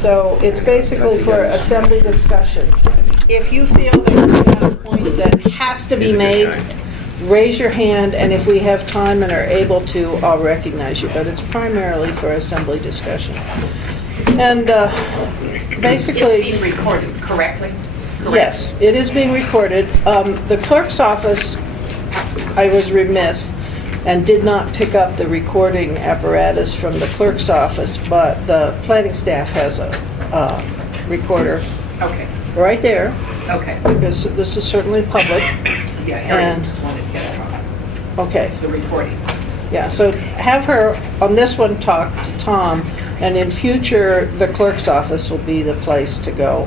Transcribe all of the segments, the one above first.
So it's basically for assembly discussion. If you feel that you have a point that has to be made, raise your hand, and if we have time and are able to, I'll recognize you. But it's primarily for assembly discussion. And basically... It's being recorded correctly? Yes, it is being recorded. The clerk's office, I was remiss and did not pick up the recording apparatus from the clerk's office, but the planning staff has a recorder Okay, right there. okay. This is certainly public. Yeah, Harriet And- just wanted to get Okay, the recording. yeah, so have her, on this one, talk to Tom, and in future, the clerk's office will be the place to go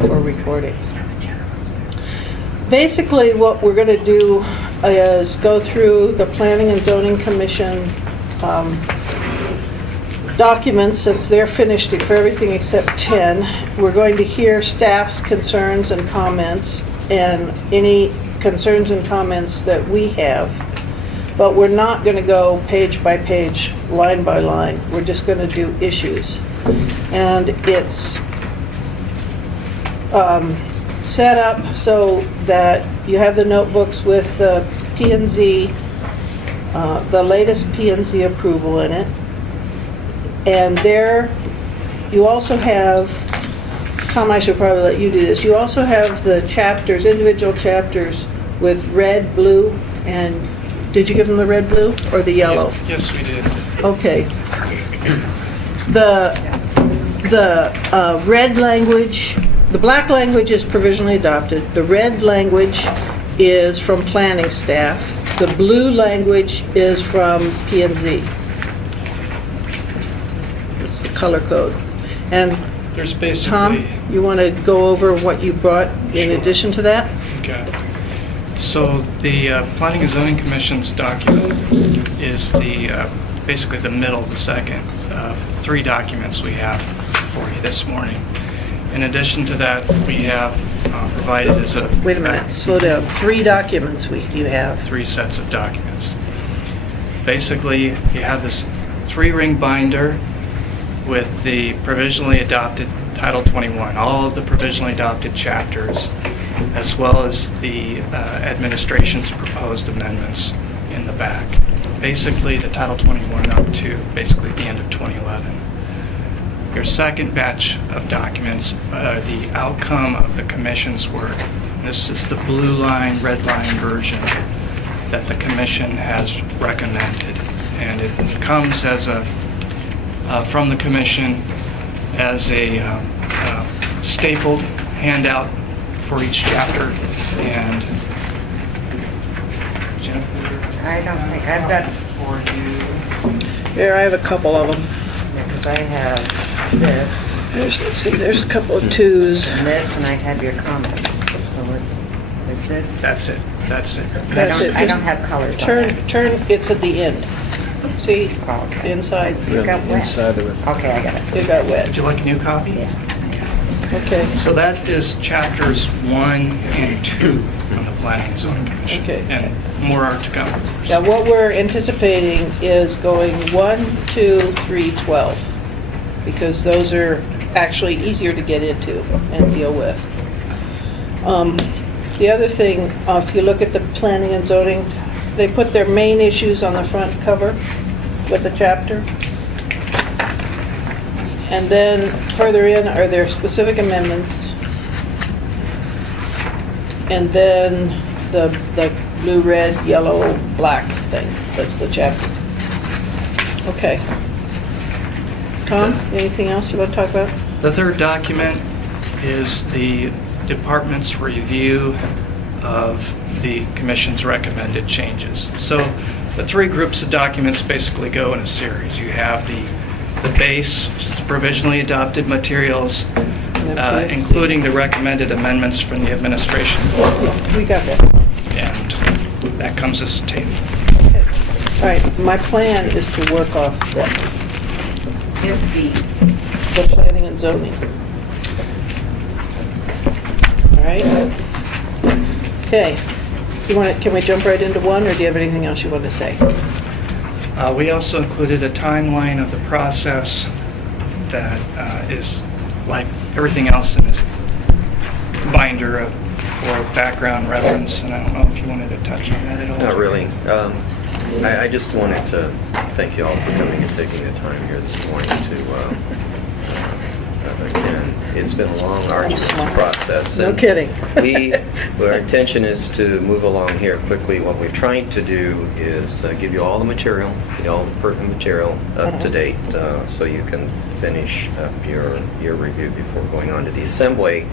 for recordings. Basically, what we're going to do is go through the Planning and Zoning Commission documents, since they're finished for everything except 10. We're going to hear staff's concerns and comments, and any concerns and comments that we have. But we're not going to go page by page, line by line. We're just going to do issues. And it's set up so that you have the notebooks with the P&Z, the latest P&Z approval in it. And there, you also have, Tom, I should probably let you do this. You also have the chapters, individual chapters with red, blue, and did you give them the red, blue, or the yellow? Yes, we did. Okay. The red language, the black language is provisionally adopted. The red language is from planning staff. The blue language is from P&Z. It's the color code. And There's basically... Tom, you want to go over what you brought in addition to that? Okay. So the Planning and Zoning Commission's document is the basically the middle, the second of 3 documents we have for you this morning. In addition to that, we have provided as a... Wait a minute, slow down. 3 documents you have. 3 sets of documents. Basically, you have this 3-ring binder with the provisionally adopted Title 21, all of the provisionally adopted chapters, as well as the administration's proposed amendments in the back. Basically, the Title 21 up to basically the end of 2011. Your second batch of documents are the outcome of the Commission's work. This is the blue line, red line version that the Commission has recommended. And it comes as a from the Commission as a stapled handout for each chapter. And Jennifer, I don't think I've got, for you. Here, I have a couple of them. because I have this Let's see, there's a couple of 2s. and this, and I have your comments. So is this? That's it. That's it. That's it. I don't have colors on Turn, it. it's at the end. See, Oh, okay. inside, It got wet. Inside of it. Okay, I got it. it got wet. Would you like a new copy? Yeah. Okay, So that is chapters 1 and 2 from the Planning and Zoning Commission. Okay. And more are to come. now what we're anticipating is going 1, 2, 3, 12. Because those are actually easier to get into and deal with. The other thing, if you look at the planning and zoning, they put their main issues on the front cover with the chapter. And then further in are their specific amendments. And then the blue, red, yellow, black thing. That's the chapter. Okay. Tom, anything else you want to talk about? The third document is the department's review of the Commission's recommended changes. So the 3 groups of documents basically go in a series. You have the base, which is provisionally adopted materials, including the recommended amendments from the administration, We got that. and that comes as a table. All right, my plan is to work off this, Is the the planning and zoning. All right? Okay. Can we jump right into 1, or do you have anything else you want to say? We also included a timeline of the process that is like everything else in this binder for background reference, and I don't know if you wanted to touch on that at all. Not really. I just wanted to thank you all for coming and taking the time here this morning to, again, it's been a long, arduous process. No and kidding. Our intention is to move along here quickly. What we're trying to do is give you all the material, all the pertinent material up to date, so you can finish up your review before going on to the assembly.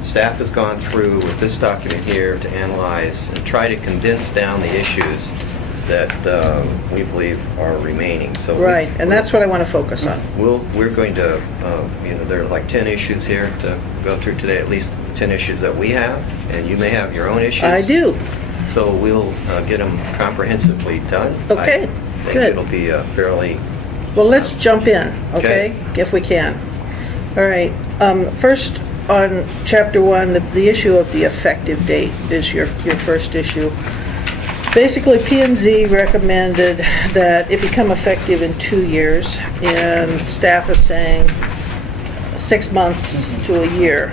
Staff has gone through with this document here to analyze and try to condense down the issues that we believe are remaining. So Right, and that's what I want to focus on. we're going to, there are like 10 issues here to go through today, at least 10 issues that we have, and you may have your own issues. I do. So we'll get them comprehensively done. Okay, I think good. it'll be a fairly, Well, let's jump in, Okay. okay? If we can. All right. First, on Chapter 1, the issue of the effective date is your first issue. Basically, P&Z recommended that it become effective in 2 years, and staff is saying 6 months to a year.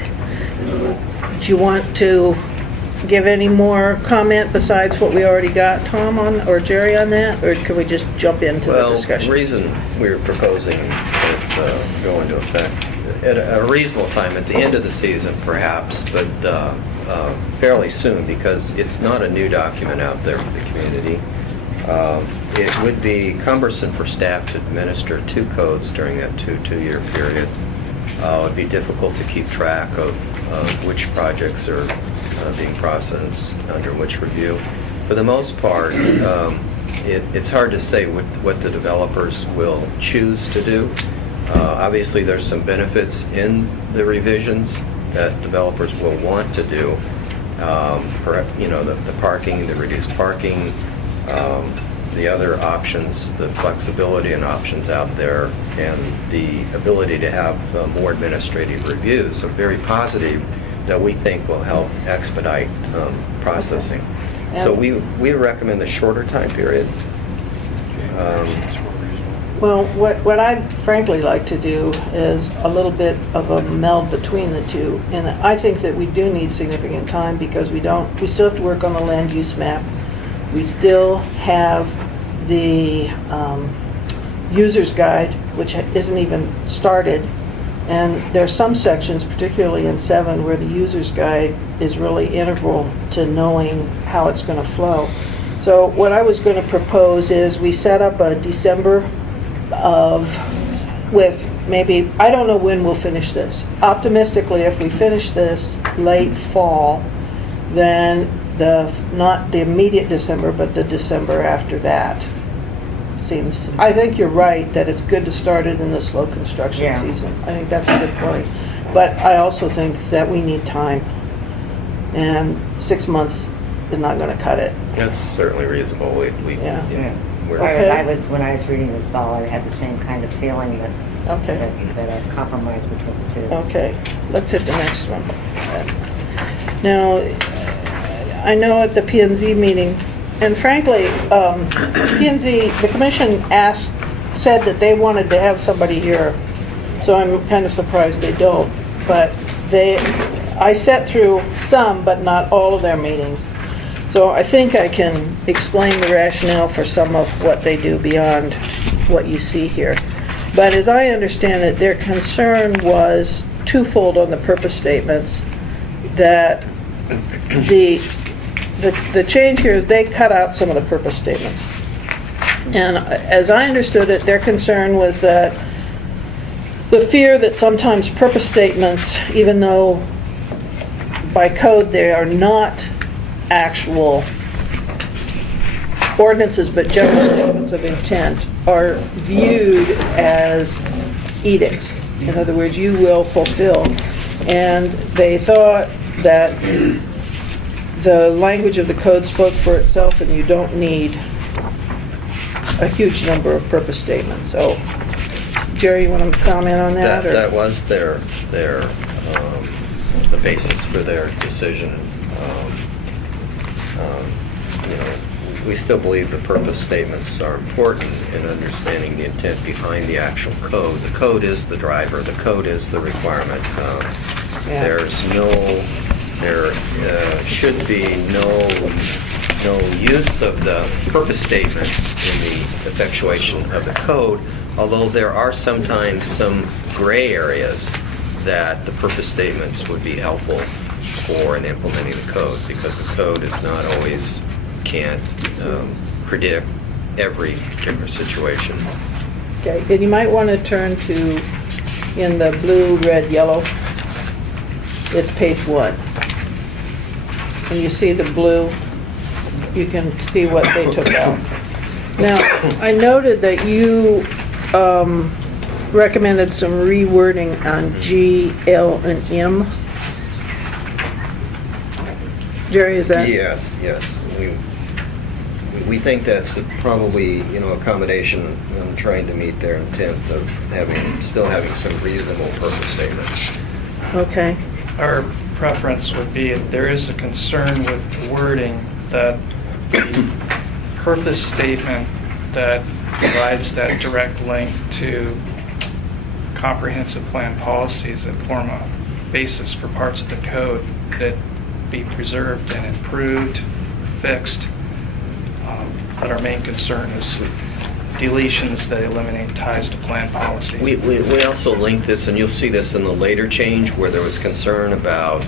Do you want to give any more comment besides what we already got, Tom, or Jerry, on that? Or can we just jump into the well, the discussion? reason we're proposing it go into effect at a reasonable time, at the end of the season perhaps, but fairly soon, because it's not a new document out there for the community. It would be cumbersome for staff to administer 2 codes during that two-year period. It would be difficult to keep track of which projects are being processed under which review. For the most part, it's hard to say what the developers will choose to do. Obviously, there's some benefits in the revisions that developers will want to do. The parking, the reduced parking, the other options, the flexibility and options out there, and the ability to have more administrative reviews. So very positive that we think will help expedite processing. So we recommend the shorter time period. Well, what I'd frankly like to do is a little bit of a meld between the two. And I think that we do need significant time because we still have to work on the land use map. We still have the user's guide, which isn't even started. And there's some sections, particularly in 7, where the user's guide is really integral to knowing how it's going to flow. So what I was going to propose is we set up a December with maybe, I don't know when we'll finish this. Optimistically, if we finish this late fall, then not the immediate December, but the December after that. I think you're right that it's good to start it in the slow construction season. I think that's a good point. But I also think that we need time. And 6 months is not going to cut it. That's certainly reasonable. Yeah. We're- Okay. When I was reading this all, I had the same kind of feeling Okay. that a compromise between the two. Okay, let's hit the next one. Now, I know at the P&Z meeting, and frankly, P&Z, the commission said that they wanted to have somebody here, so I'm kind of surprised they don't. But I sat through some, but not all of their meetings. So I think I can explain the rationale for some of what they do beyond what you see here. But as I understand it, their concern was twofold on the purpose statements, that the change here is they cut out some of the purpose statements. And as I understood it, their concern was that the fear that sometimes purpose statements, even though by code they are not actual ordinances but general statements of intent, are viewed as edicts. In other words, you will fulfill. And they thought that the language of the code spoke for itself and you don't need a huge number of purpose statements. So, Jerry, you want to comment on that? That was the basis for their decision. we still believe the purpose statements are important in understanding the intent behind the actual code. The code is the driver. The code is the requirement. Yeah. There should be no use of the purpose statements in the effectuation of the code, although there are sometimes some gray areas that the purpose statements would be helpful for in implementing the code, because the code is not always, can't predict every particular situation. Okay, and you might want to turn to, in the blue, red, yellow, it's page 1. And you see the blue, you can see what they took out. Now, I noted that you recommended some rewording on G, L, and M. Jerry, is that? Yes. We think that's probably, accommodation in trying to meet their intent of still having some reasonable purpose statements. Okay. Our preference would be if there is a concern with wording that the purpose statement that provides that direct link to comprehensive plan policies that form a basis for parts of the code that be preserved and improved, fixed. But our main concern is deletions that eliminate ties to plan policies. We also link this, and you'll see this in the later change, where there was concern about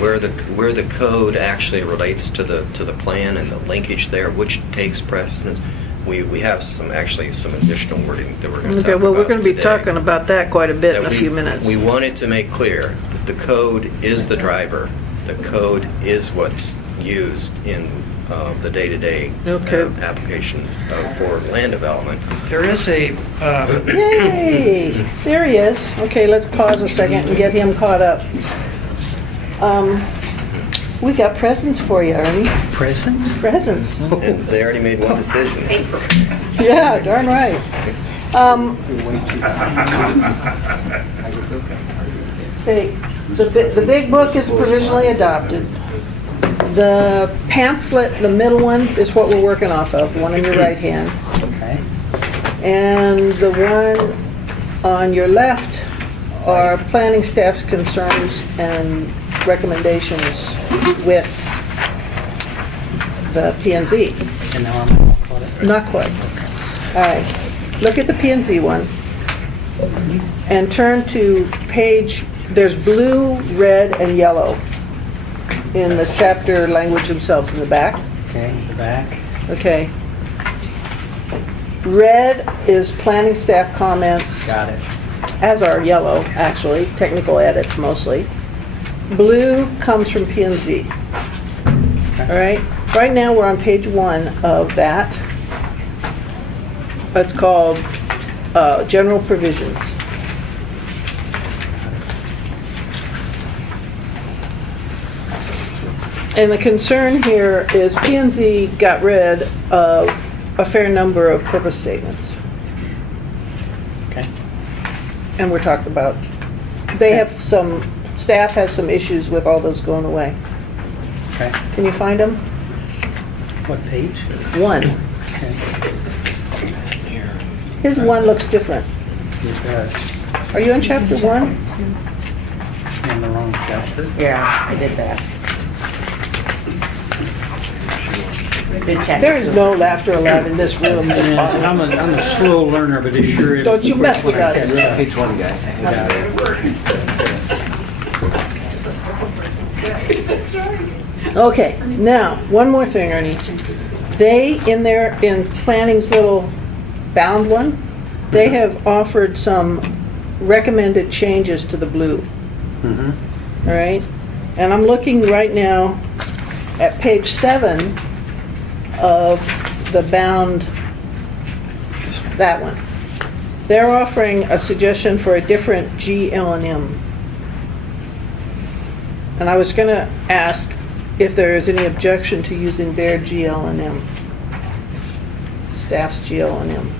where the code actually relates to the plan and the linkage there, which takes precedence. We have some additional wording that we're going to talk Okay, well, we're about going to be today. talking about that quite a bit in That a few minutes. We wanted to make clear that the code is the driver. The code is what's used in the day-to-day Okay. application for land development. There is a Yay! There he is. Okay, let's pause a second and get him caught up. We got presents for you, Ernie. Presents? Presents. And they already made one decision. Yeah, darn right. Okay, the big book is provisionally adopted. The pamphlet, the middle one, is what we're working off of, the one in your right hand. Okay. And the one on your left are planning staff's concerns and recommendations with the P&Z. And now I'm caught up. Not quite. All right. Look at the P&Z one and turn to page, there's blue, red, and yellow in the chapter language themselves in the back. Okay, the back. Okay. Red is planning staff comments, Got it. as are yellow, actually, technical edits mostly. Blue comes from P&Z. All right? Right now, we're on page 1 of that. It's called General Provisions. And the concern here is P&Z got rid of a fair number of purpose statements. Okay. And we're talking about, they have some, staff has some issues with all those going away. Okay. Can you find them? What page? 1. Okay. His 1 looks different. It does. Are you in chapter 1? In the wrong chapter. Yeah, I did that. Good check. There is no laughter allowed in this room. And I'm a slow learner, but it sure is. Don't you mess with us. Page 1 guy. Okay, now, one more thing, Ernie. They, in planning's little bound one, they have offered some recommended changes to the blue. Mm-hmm. All right? And I'm looking right now at page 7 of the bound, that one. They're offering a suggestion for a different G, L, and M. And I was going to ask if there is any objection to using their G, L, and M. Staff's G, L, and M.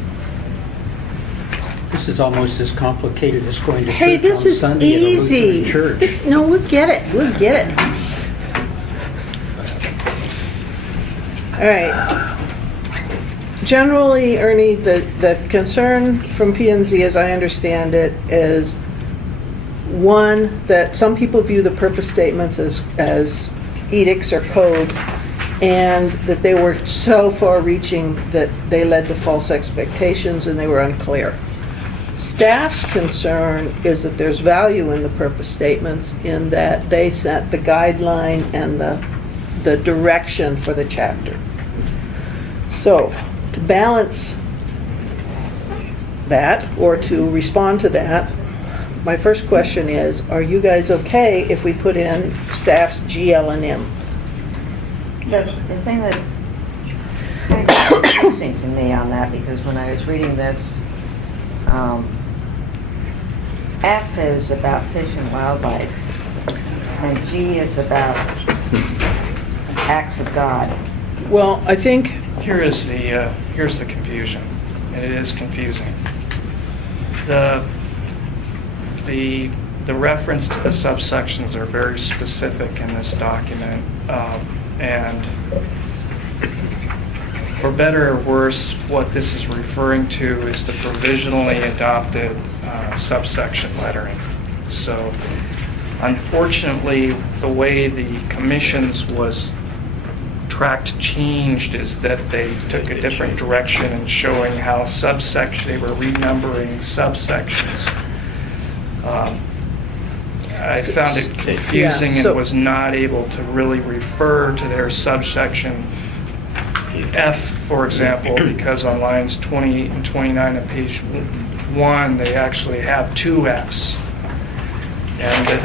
This is almost as complicated as going to Hey, church this on is Sunday at a easy. Lutheran church. No, we'll get it. We'll get it. All right. generally, Ernie, the concern from P and Z, as I understand it, is one, that some people view the purpose statements as edicts or code, and that they were so far-reaching that they led to false expectations and they were unclear. Staff's concern is that there's value in the purpose statements in that they set the guideline and the direction for the chapter. So, to balance that, or to respond to that, my first question is, are you guys okay if we put in staff's GL and M? The thing that kind of confusing to me on that, because when I was reading this, F is about fish and wildlife, and G is about acts of God. Well, I think, Here's the confusion, and it is confusing. The reference to the subsections are very specific in this document, and for better or worse, what this is referring to is the provisionally adopted subsection lettering. So, unfortunately, the way the commission's was tracked changed is that they took a different direction in showing how they were renumbering subsections. I found it confusing Yeah, so- and was not able to really refer to their subsection F, for example, because on lines 28 and 29 of page 1, they actually have two Fs. And that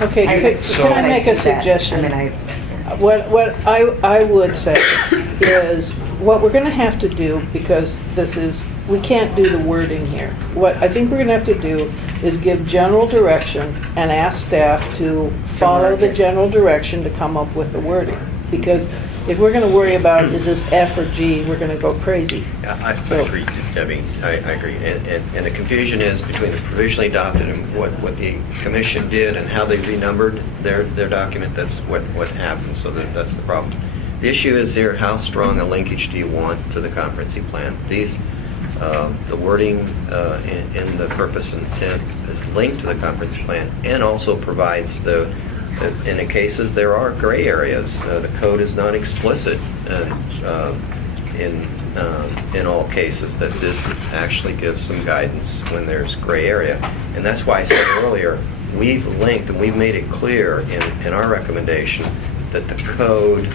okay, can I make a suggestion? What I would say is, what we're going to have to do, because we can't do the wording here. What I think we're going to have to do is give general direction and ask staff to follow the general direction to come up with the wording. Because if we're going to worry about is this F or G, we're going to go crazy. Yeah, I agree, Debbie. I agree. And the confusion is between the provisionally adopted and what the commission did and how they renumbered their document. That's what happened. So that's the problem. The issue is here: how strong a linkage do you want to the comprehensive plan? The wording in the purpose and intent is linked to the comprehensive plan, and also provides in the cases there are gray areas. The code is not explicit in all cases that this actually gives some guidance when there's gray area. And that's why I said earlier, we've linked and we've made it clear in our recommendation that the code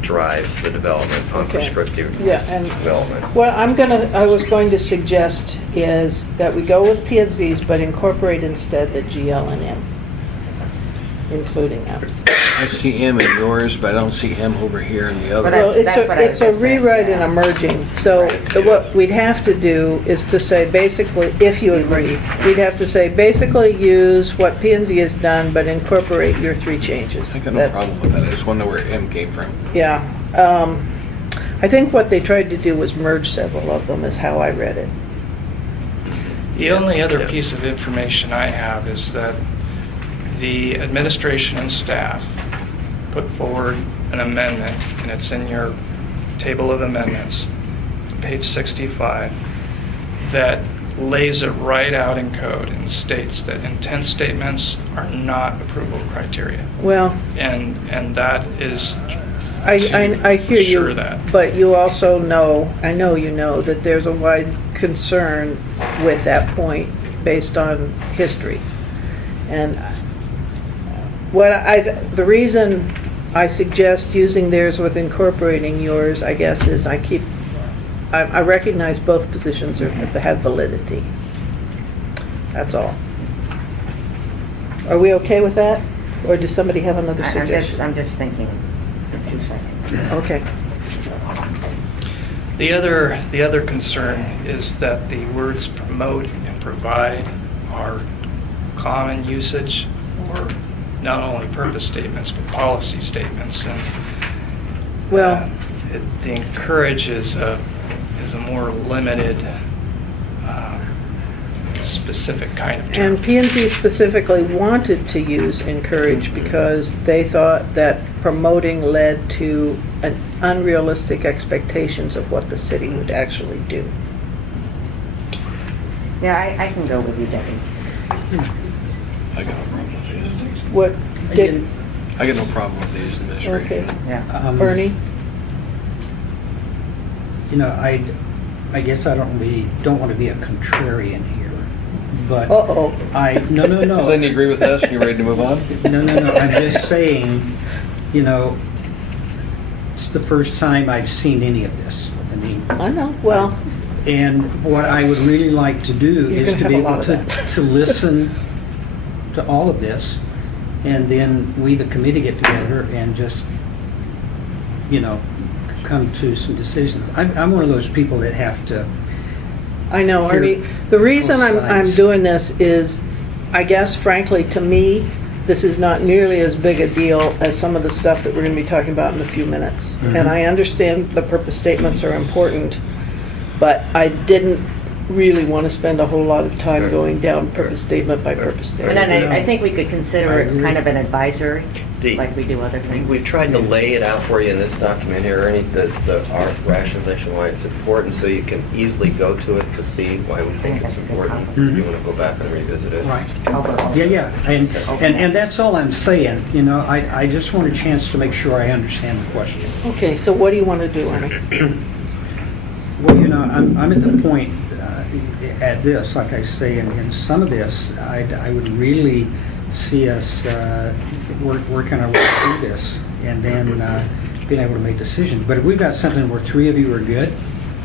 drives the development on Okay. prescriptive Yeah, and development. what I was going to suggest is that we go with P and Zs, but incorporate instead the GL and M, including M's. I see M in yours, but I don't see M over here in the other. But I- Well, that's what I was it's a just saying, rewrite yeah. and a merging. So what we'd have to do is to say, basically, if you agree, we'd have to say, basically use what P and Z has done, but incorporate your three changes. I got no That's- problem with that. I just want to know where M came from. Yeah. I think what they tried to do was merge several of them, is how I read it. The only other Yeah. piece of information I have is that the administration and staff put forward an amendment, and it's in your table of amendments, page 65, that lays it right out in code and states that intent statements are not approval criteria. Well, And that is I hear Sure you, that. but you also know, I know you know, that there's a wide concern with that point based on history. And the reason I suggest using theirs with incorporating yours, I guess, is I recognize both positions have validity. That's all. Are we okay with that? Or does somebody have another suggestion? I'm just thinking for 2 seconds. Okay. The other concern is that the words promote and provide are common usage for not only purpose statements but policy statements, and Well, the encourage is a more limited specific kind of term. And P&Z specifically wanted to use encourage because they thought that promoting led to an unrealistic expectations of what the city would actually do. Yeah, I can go with you, Debbie. I got no problem with these. What, Dick? I got no problem with these administrative. Okay. Yeah. Bernie? You know, I guess I don't want to be a contrarian here, but Uh-oh. no. So then you agree with us, and you ready to move on? No, I'm just saying, you know, it's the first time I've seen any of this. I mean, I know, well, and what I would really like to do You're is gonna to have be a lot able of to, that. to listen to all of this, and then we, the committee, get together and just, you know, come to some decisions. I'm one of those people that have to, I know, Here, Ernie. The reason both I'm sides. doing this is, I guess frankly, to me, this is not nearly as big a deal as some of the stuff that we're going to be talking about in a few minutes. And I understand the purpose statements are important, but I didn't really want to spend a whole lot of time going down purpose statement by purpose And statement. then I think we could consider it kind of an advisory, The- like we do other things. We've tried to lay it out for you in this document here, Ernie, our rationalization why it's important, so you can easily go to it to see why we think it's important. Mhm. You want to go back and revisit it. right. Overall. Yeah, and that's all I'm saying, you know, I just want a chance to make sure I understand the question. Okay, so what do you want to do, Ernie? Well, you know, I'm at the point at this, like I say, in some of this, I would really see us working our way through this and then being able to make decisions. But if we've got something where three of you are good,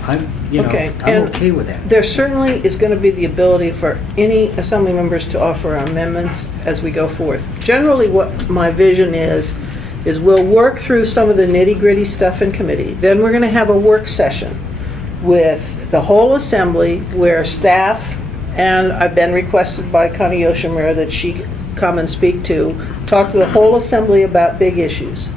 I'm Okay, I'm and okay with that. There certainly is going to be the ability for any assembly members to offer amendments as we go forth. Generally, what my vision is we'll work through some of the nitty-gritty stuff in committee. Then we're going to have a work session with the whole assembly where staff, and I've been requested by Connie Yoshimura that she come and speak to, talk to the whole assembly about big issues.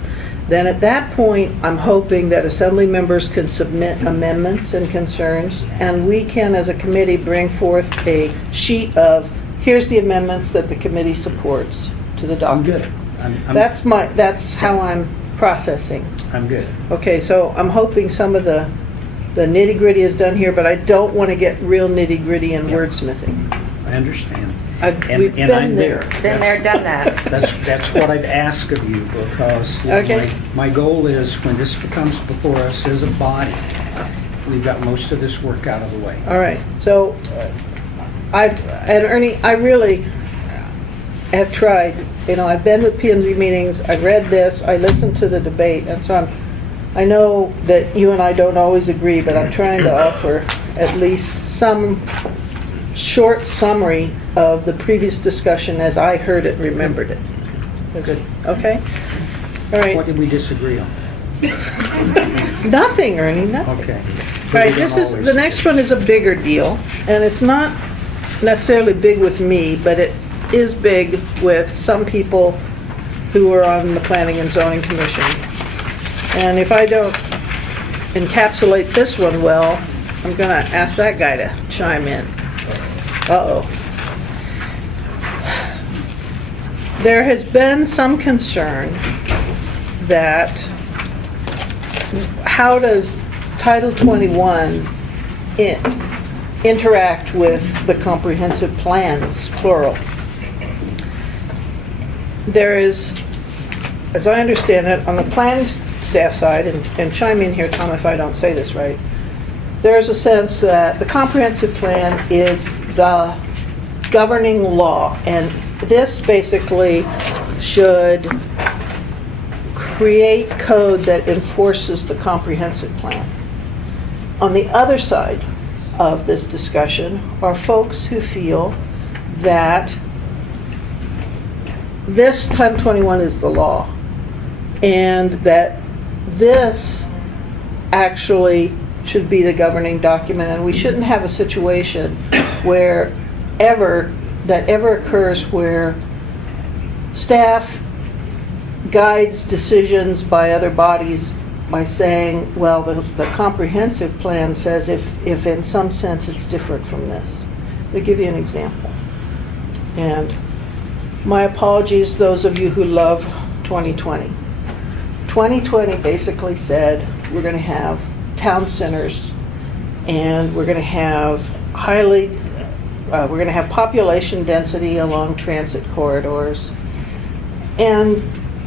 Then at that point, I'm hoping that assembly members can submit amendments and concerns, and we can, as a committee, bring forth a sheet of, here's the amendments that the committee supports to the I'm document. good. That's how I'm processing. I'm good. Okay, so I'm hoping some of the nitty-gritty is done here, but I don't want to get real nitty-gritty and wordsmithing. I understand. We've And been I'm there. Been there, done that. That's what I'd ask of you, because you know, Okay. my goal is when this comes before us as a body, we've got most of this work out of the way. All right, so and Ernie, I really have tried, you know, I've been to P&Z meetings, I've read this, I listened to the debate, and so I know that you and I don't always agree, but I'm trying to offer at least some short summary of the previous discussion as I heard it, remembered it. Is it okay? All What right. did we disagree on? Nothing, Ernie, nothing. Okay. All right, the next one is a bigger deal, and it's not necessarily big with me, but it is big with some people who are on the Planning and Zoning Commission. And if I don't encapsulate this one well, I'm gonna ask that guy to chime in. Uh-oh. There has been some concern that how does Title 21 interact with the comprehensive plans, plural? There is, as I understand it, on the planning staff side, and chime in here, Tom, if I don't say this right, there's a sense that the comprehensive plan is the governing law, and this basically should create code that enforces the comprehensive plan. On the other side of this discussion are folks who feel that this Title 21 is the law, and that this actually should be the governing document, and we shouldn't have a situation where that ever occurs where staff guides decisions by other bodies by saying, well, the comprehensive plan says if in some sense it's different from this. Let me give you an example. And my apologies, those of you who love 2020. 2020 basically said we're going to have town centers and we're going to have we're going to have population density along transit corridors. And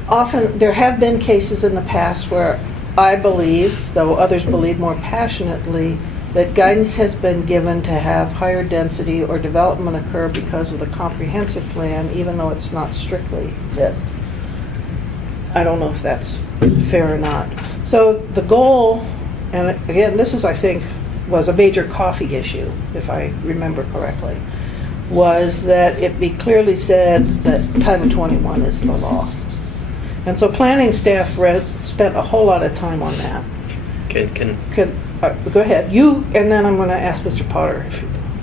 often there have been cases in the past where I believe, though others believe more passionately, that guidance has been given to have higher density or development occur because of the comprehensive plan, even though it's not strictly this. I don't know if that's fair or not. So the goal, and again, this is, I think, was a major coffee issue, if I remember correctly, was that it be clearly said that Title 21 is the law. And so planning staff spent a whole lot of time on that. Go ahead. You, and then I'm going to ask Mr. Potter.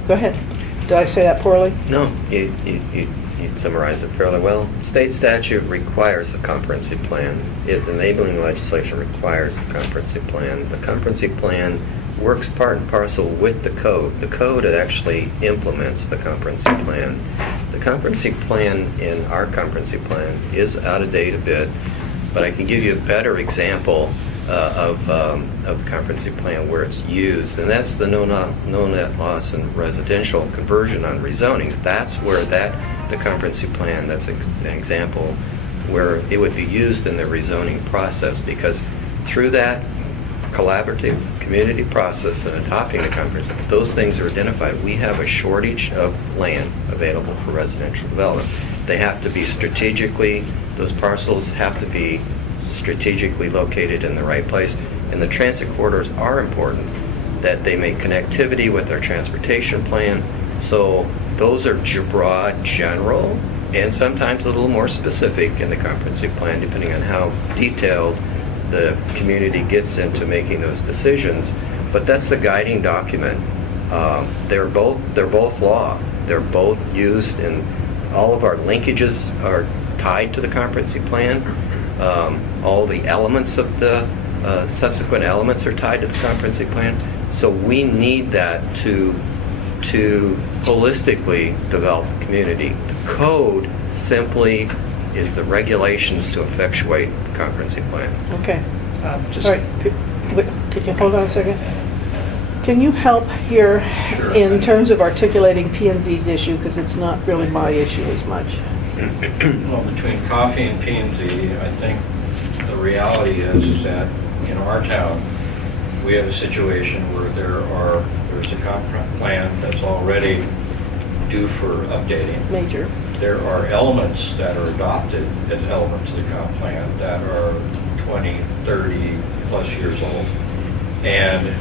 Go ahead. Did I say that poorly? No, you summarized it fairly well. State statute requires the comprehensive plan. Enabling legislation requires the comprehensive plan. The comprehensive plan works part and parcel with the code. The code actually implements the comprehensive plan. The comprehensive plan in our comprehensive plan is out of date a bit, but I can give you a better example of the comprehensive plan where it's used, and that's the no net loss and residential conversion on rezoning. That's where the comprehensive plan, that's an example where it would be used in the rezoning process, because through that collaborative community process and adopting the comprehensive, those things are identified. We have a shortage of land available for residential development. They have to be those parcels have to be strategically located in the right place, and the transit corridors are important, that they make connectivity with our transportation plan. So those are broad, general, and sometimes a little more specific in the comprehensive plan, depending on how detailed the community gets into making those decisions. But that's the guiding document. They're both law. They're both used, and all of our linkages are tied to the comprehensive plan. All the elements of the subsequent elements are tied to the comprehensive plan. So we need that to holistically develop the community. The code simply is the regulations to effectuate the comprehensive plan. Okay. Just All right. Could you hold on a second? Can you help here in terms of articulating P&Z's issue, because it's not really my issue as much? Well, between coffee and P&Z, I think the reality is that in our town, we have a situation where there's a comp plan that's already due for updating. Major. There are elements that are adopted as elements of the comp plan that are 20, 30 plus years old. And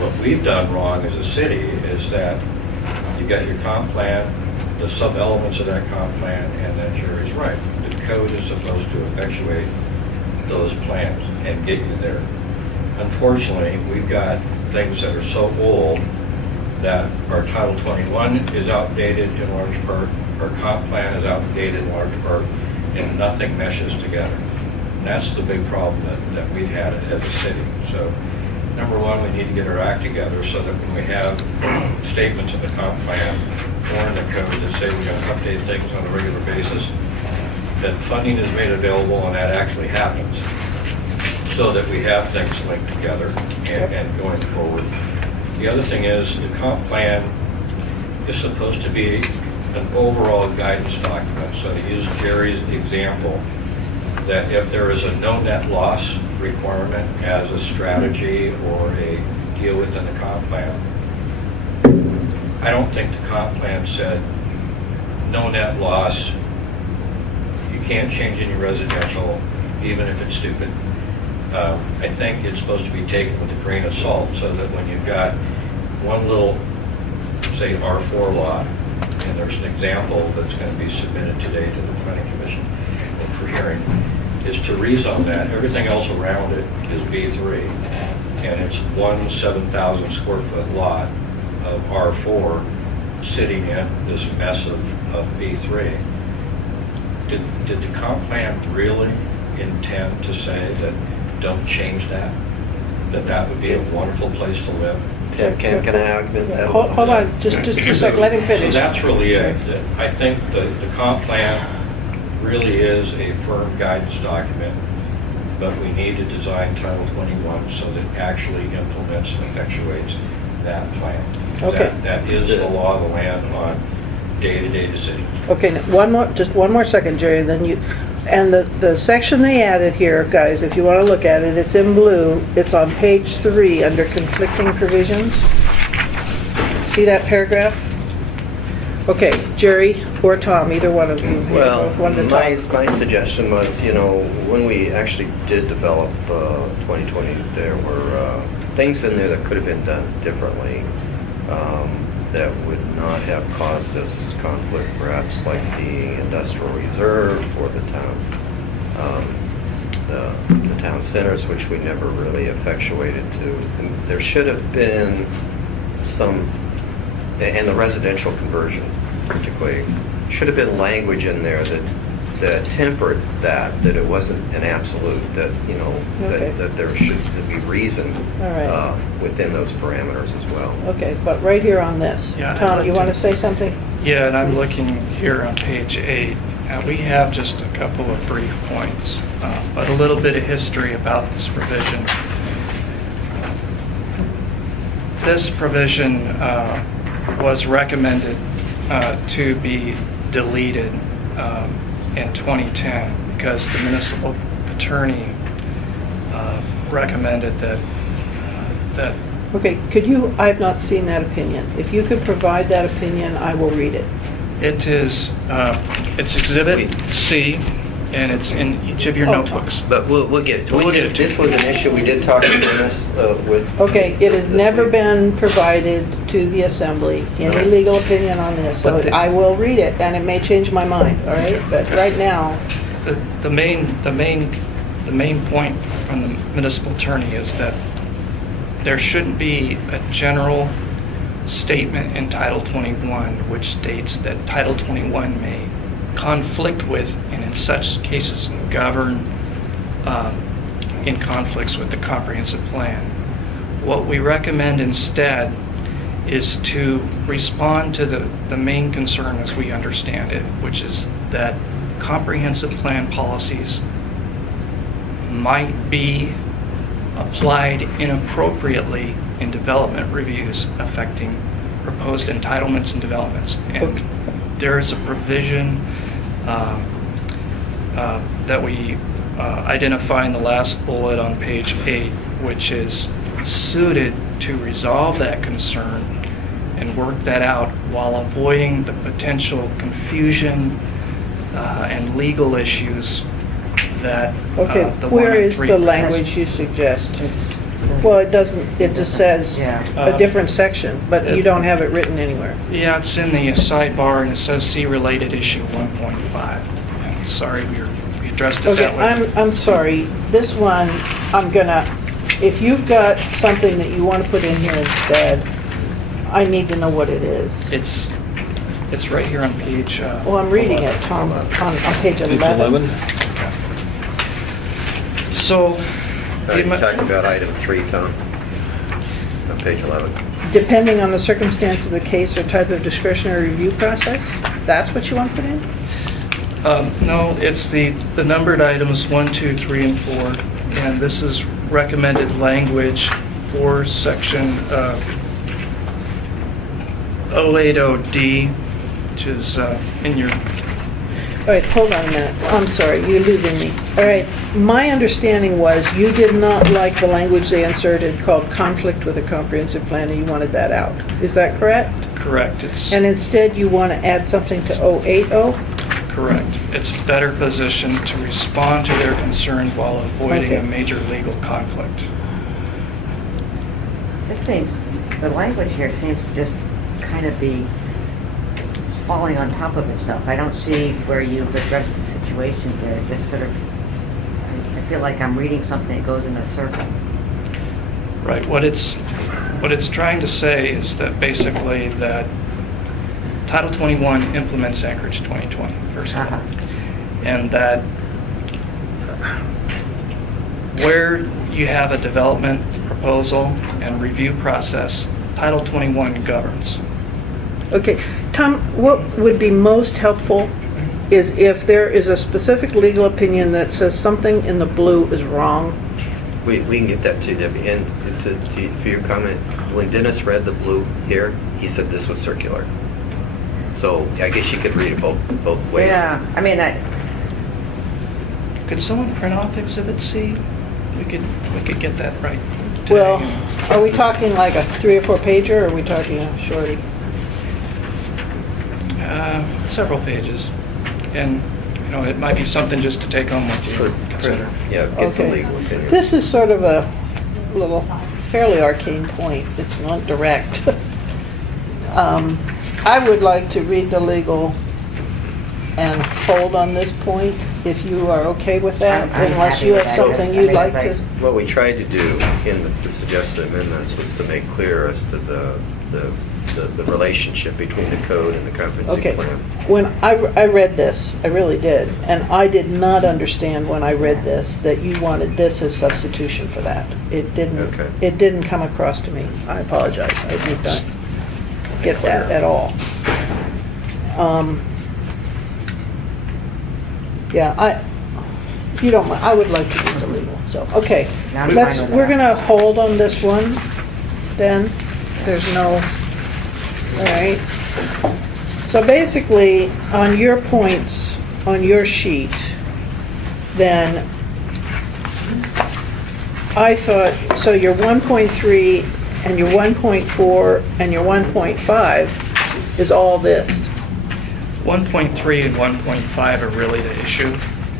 what we've done wrong as a city is that you've got your comp plan, the sub-elements of that comp plan, and then Jerry's right. The code is supposed to effectuate those plans and get you there. Unfortunately, we've got things that are so old that our Title 21 is outdated in large part, our comp plan is outdated in large part, and nothing meshes together. And that's the big problem that we've had as a city. So, number one, we need to get our act together so that when we have statements in the comp plan or in the code that say we're going to update things on a regular basis, that funding is made available and that actually happens, so that we have things linked together and going forward. The other thing is the comp plan is supposed to be an overall guidance document. So to use Jerry's example, that if there is a no net loss requirement as a strategy or a deal within the comp plan, I don't think the comp plan said no net loss, you can't change any residential even if it's stupid. I think it's supposed to be taken with a grain of salt, so that when you've got one little, say, R4 lot, and there's an example that's going to be submitted today to the Planning Commission for hearing, is to rezone that. Everything else around it is B3, and it's one 7,000 square foot lot of R4 sitting in this mess of B3. Did the comp plan really intend to say that don't change that would be a wonderful place to live? Can I augment that? a Hold little on, bit? just a sec, let him So finish. that's really it. I think the comp plan really is a firm guidance document, but we need to design Title 21 so that it actually implements and effectuates that plan. Okay. That is the law of the land on day-to-day decisions. Okay, now, just one more second, Jerry, and then you, and the section they added here, guys, if you want to look at it, it's in blue. It's on page 3 under conflicting provisions. See that paragraph? Okay, Jerry or Tom, either one of you. Well, One to my talk. suggestion was, when we actually did develop 2020, there were things in there that could have been done differently that would not have caused us conflict, perhaps like the industrial reserve for the town, the town centers, which we never really effectuated to. And there should have been some, and the residential conversion particularly, should have been language in there that tempered that it wasn't an absolute, that, Okay. that there should be reason All right. within those parameters as well. Okay, but right here on this. Yeah, I'd Tom, like you to- want to say something? Yeah, and I'm looking here on page 8. We have just a couple of brief points, but a little bit of history about this provision. This provision was recommended to be deleted in 2010 because the municipal attorney recommended that Okay, could you, I have not seen that opinion. If you could provide that opinion, I will read it. it is, it's Exhibit C, and it's in each of your Oh, notebooks. But we'll get to it. We'll get to it. This was an issue we did talk to Dennis with. Okay, it has never been provided to the assembly, any legal opinion on this, so But the- I will read it, and it may change my mind, all right? But right now, The main point from the municipal attorney is that there shouldn't be a general statement in Title 21 which states that Title 21 may conflict with, and in such cases govern in conflicts with the comprehensive plan. What we recommend instead is to respond to the main concern as we understand it, which is that comprehensive plan policies might be applied inappropriately in development reviews affecting proposed entitlements and developments. And Okay. there is a provision that we identify in the last bullet on page 8, which is suited to resolve that concern and work that out while avoiding the potential confusion and legal issues that okay, the where 1 and is 3 the language you suggest? Well, it doesn't, it just says Yeah. a different section, but you don't have it written anywhere. Yeah, it's in the sidebar, and it says see related issue 1.5. And sorry, we addressed it Okay, that way. I'm sorry, this one, I'm gonna, if you've got something that you want to put in here instead, I need to know what it is. It's right here on page. Well, I'm reading it, Tom, on page Page 11. 11? So, Are you talking about item 3, Tom? On page 11. Depending on the circumstance of the case or type of discretionary review process, that's what you want to put in? no, it's the numbered items 1, 2, 3, and 4, and this is recommended language for section 080D, which is in your. All right, hold on a minute. I'm sorry, you're losing me. All right, my understanding was you did not like the language they inserted called conflict with a comprehensive plan, and you wanted that out. Is that correct? Correct. It's And instead, you want to add something to 080? correct. It's better positioned to respond to their concerns while avoiding Okay. a major legal conflict. This seems, the language here seems to just kind of be falling on top of itself. I don't see where you've addressed the situation here. It just sort of, I feel like I'm reading something that goes in a circle. Right. What it's trying to say is that basically that Title 21 implements Anchorage 2020, first of all. Uh-huh. And that where you have a development proposal and review process Title 21 governs. Okay, Tom, what would be most helpful is if there is a specific legal opinion that says something in the blue is wrong. We can get that to Debbie. And for your comment, when Dennis read the blue here, he said this was circular. So I guess you could read it both ways. Yeah, I mean, Could someone print off Exhibit C? We could get that right today. Well, are we talking like a 3 or 4 pager, or are we talking a shorty? Several pages. And, it might be something just to take home with you and consider. Yeah, get the Okay. legal opinion. This is sort of a little fairly arcane point. It's not direct. I would like to read the legal and hold on this point, if you are okay with that, I'm unless happy you with have that. something I you'd mean, like as to. What we tried to do in the suggested amendments was to make clear as to the relationship between the code and the comprehensive Okay, plan. when I read this, I really did, and I did not understand when I read this that you wanted this as substitution for that. It didn't. Okay. It didn't come across to me. I apologize. I did not get that at all. Yeah, if you don't mind, I would like to do the legal. So, okay, Yeah, I'm fine with we're that. gonna hold on this one. Then there's no. All right. So basically, on your points on your sheet, then I thought, so your 1.3 and your 1.4 and your 1.5 is all this. 1.3 and 1.5 are really the issue.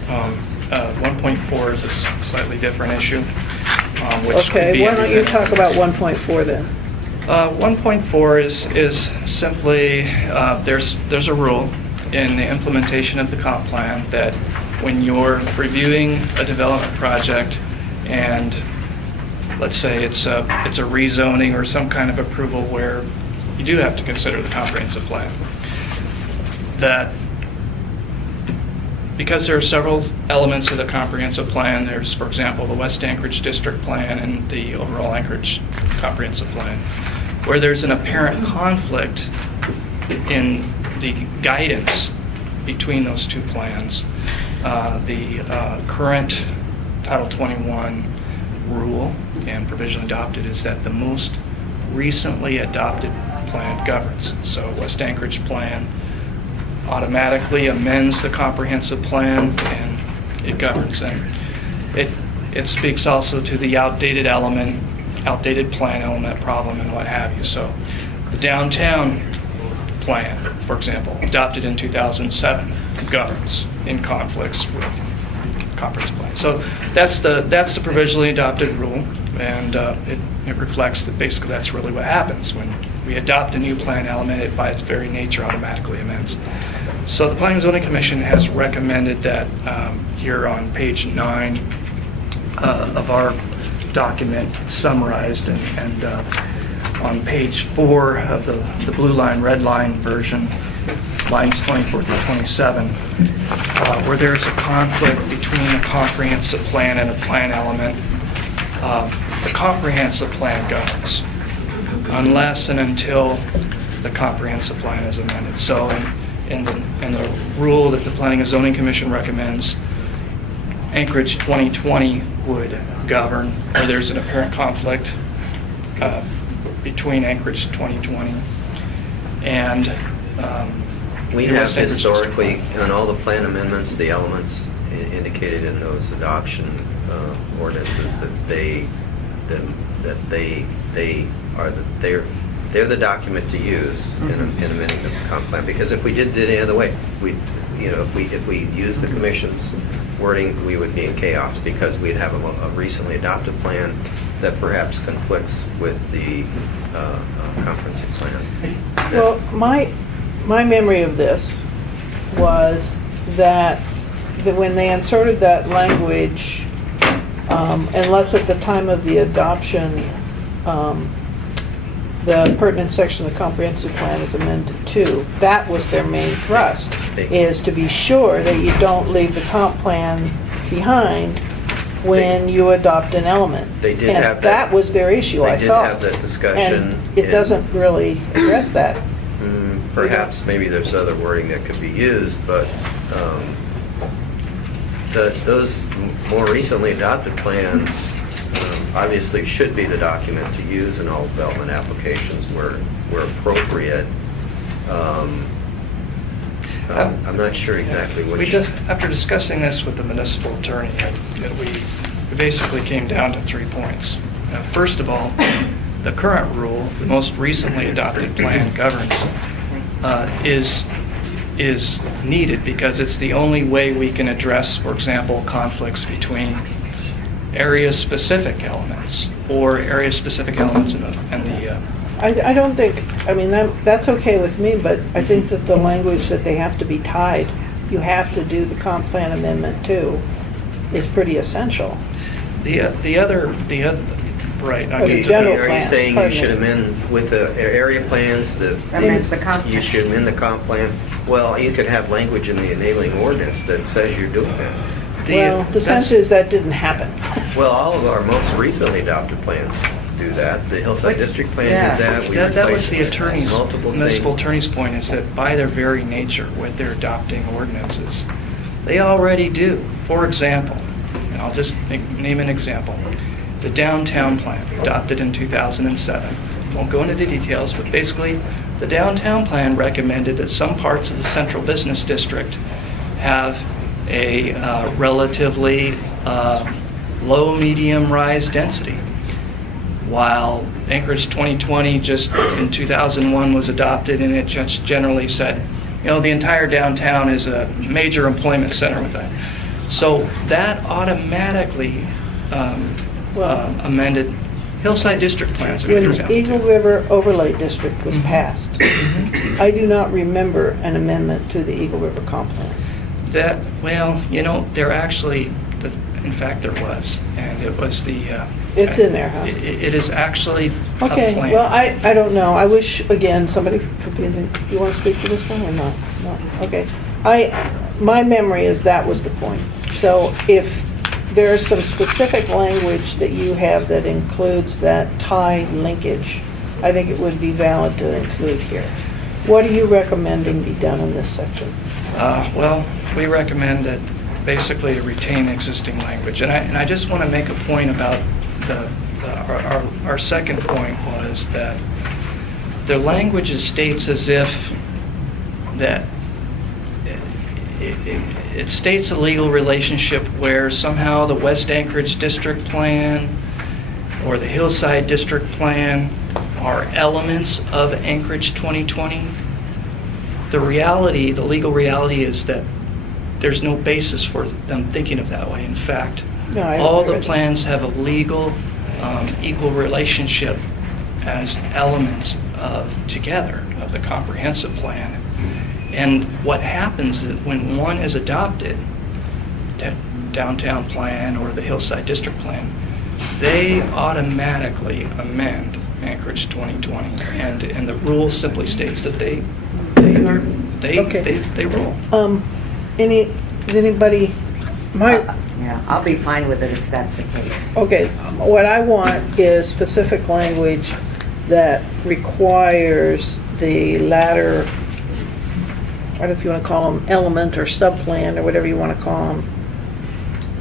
1.4 is a slightly different issue, which could Okay, be why don't you anything. talk about 1.4 then? 1.4 is simply, there's a rule in the implementation of the comp plan that when you're reviewing a development project and let's say it's a rezoning or some kind of approval where you do have to consider the comprehensive plan, that because there are several elements of the comprehensive plan, there's, for example, the West Anchorage District Plan and the overall Anchorage Comprehensive Plan, where there's an apparent conflict in the guidance between those two plans. The current Title 21 rule and provision adopted is that the most recently adopted plan governs. So West Anchorage Plan automatically amends the comprehensive plan and it governs. And it speaks also to the outdated plan element problem and what have you. So the downtown plan, for example, adopted in 2007, governs in conflicts with comprehensive plan. So that's the provisionally adopted rule, and it reflects that basically that's really what happens when we adopt a new plan element. It by its very nature automatically amends. So the Planning and Zoning Commission has recommended that here on page 9 of our document summarized, and on page 4 of the blue line, red line version, lines 24 through 27, where there's a conflict between a comprehensive plan and a plan element. The comprehensive plan governs unless and until the comprehensive plan is amended. So in the rule that the Planning and Zoning Commission recommends, Anchorage 2020 would govern where there's an apparent conflict between Anchorage 2020 and We the have West Anchorage historically, District on all the plan amendments, the elements indicated in those adoption ordinances they're the document to use in amending the comp plan. Because if we did it any other way, if we used the commission's wording, we would be in chaos because we'd have a recently adopted plan that perhaps conflicts with the comprehensive plan. Well, my memory of this was that when they inserted that language, unless at the time of the adoption, the pertinent section of the comprehensive plan is amended too, that was their main thrust, is to be sure that you don't leave the comp plan behind when you adopt an element. They did And have that- that was their issue, I They did thought. have that discussion. And it in- doesn't really address that. Perhaps, maybe there's other wording that could be used, but those more recently adopted plans obviously should be the document to use in all development applications where appropriate. I'm not sure exactly We which. just, after discussing this with the municipal attorney, we basically came down to 3 points. First of all, the current rule, the most recently adopted plan governs, is needed because it's the only way we can address, for example, conflicts between area-specific elements or area-specific elements in the I don't think, I mean, that's okay with me, but I think that the language that they have to be tied, you have to do the comp plan amendment too, is pretty essential. the other, right. I Or the mean, general Are you plan, saying you pardon should me. amend with the area plans, Amends the comp you plan. should amend the comp plan? Well, you could have language in the enabling ordinance that says you're doing that. Well, the sense is that didn't happen. Well, all of our most recently adopted plans do that. The Hillside But- District Plan yeah. did that. We That was replaced the attorney's, multiple municipal things. attorney's point, is that by their very nature, what they're adopting ordinances, they already do. For example, and I'll just name an example, the downtown plan adopted in 2007. Won't go into the details, but basically, the downtown plan recommended that some parts of the central business district have a relatively low, medium rise density, while Anchorage 2020 just in 2001 was adopted, and it just generally said, the entire downtown is a major employment center with that. So that automatically amended Hillside District plans. are a good When example, Eagle too. River Overlay District was passed, I do not remember an amendment to the Eagle River comp plan. That, there actually, in fact, there was, and it was the... It's in there, huh? It is actually a Okay, plan. well, I don't know. I wish, again, somebody, you want to speak to this one or not? No, okay. My memory is that was the point. So if there's some specific language that you have that includes that tie linkage, I think it would be valid to include here. What are you recommending be done in this section? Well, we recommend that basically to retain existing language. And I just want to make a point about our second point was that the language states as if that it states a legal relationship where somehow the West Anchorage District Plan or the Hillside District Plan are elements of Anchorage 2020. The reality, the legal reality is that there's no basis for them thinking of that way. In fact, No, I don't all agree the with plans have a legal equal relationship as elements of together of the comprehensive plan. And what happens is when one is adopted, that downtown plan or the Hillside District Plan, they automatically amend Anchorage 2020, and the rule simply states that they Okay. roll. Is anybody, Yeah, I'll be fine with it if that's the case. okay, what I want is specific language that requires the latter, I don't know if you want to call them element or subplan or whatever you want to call them,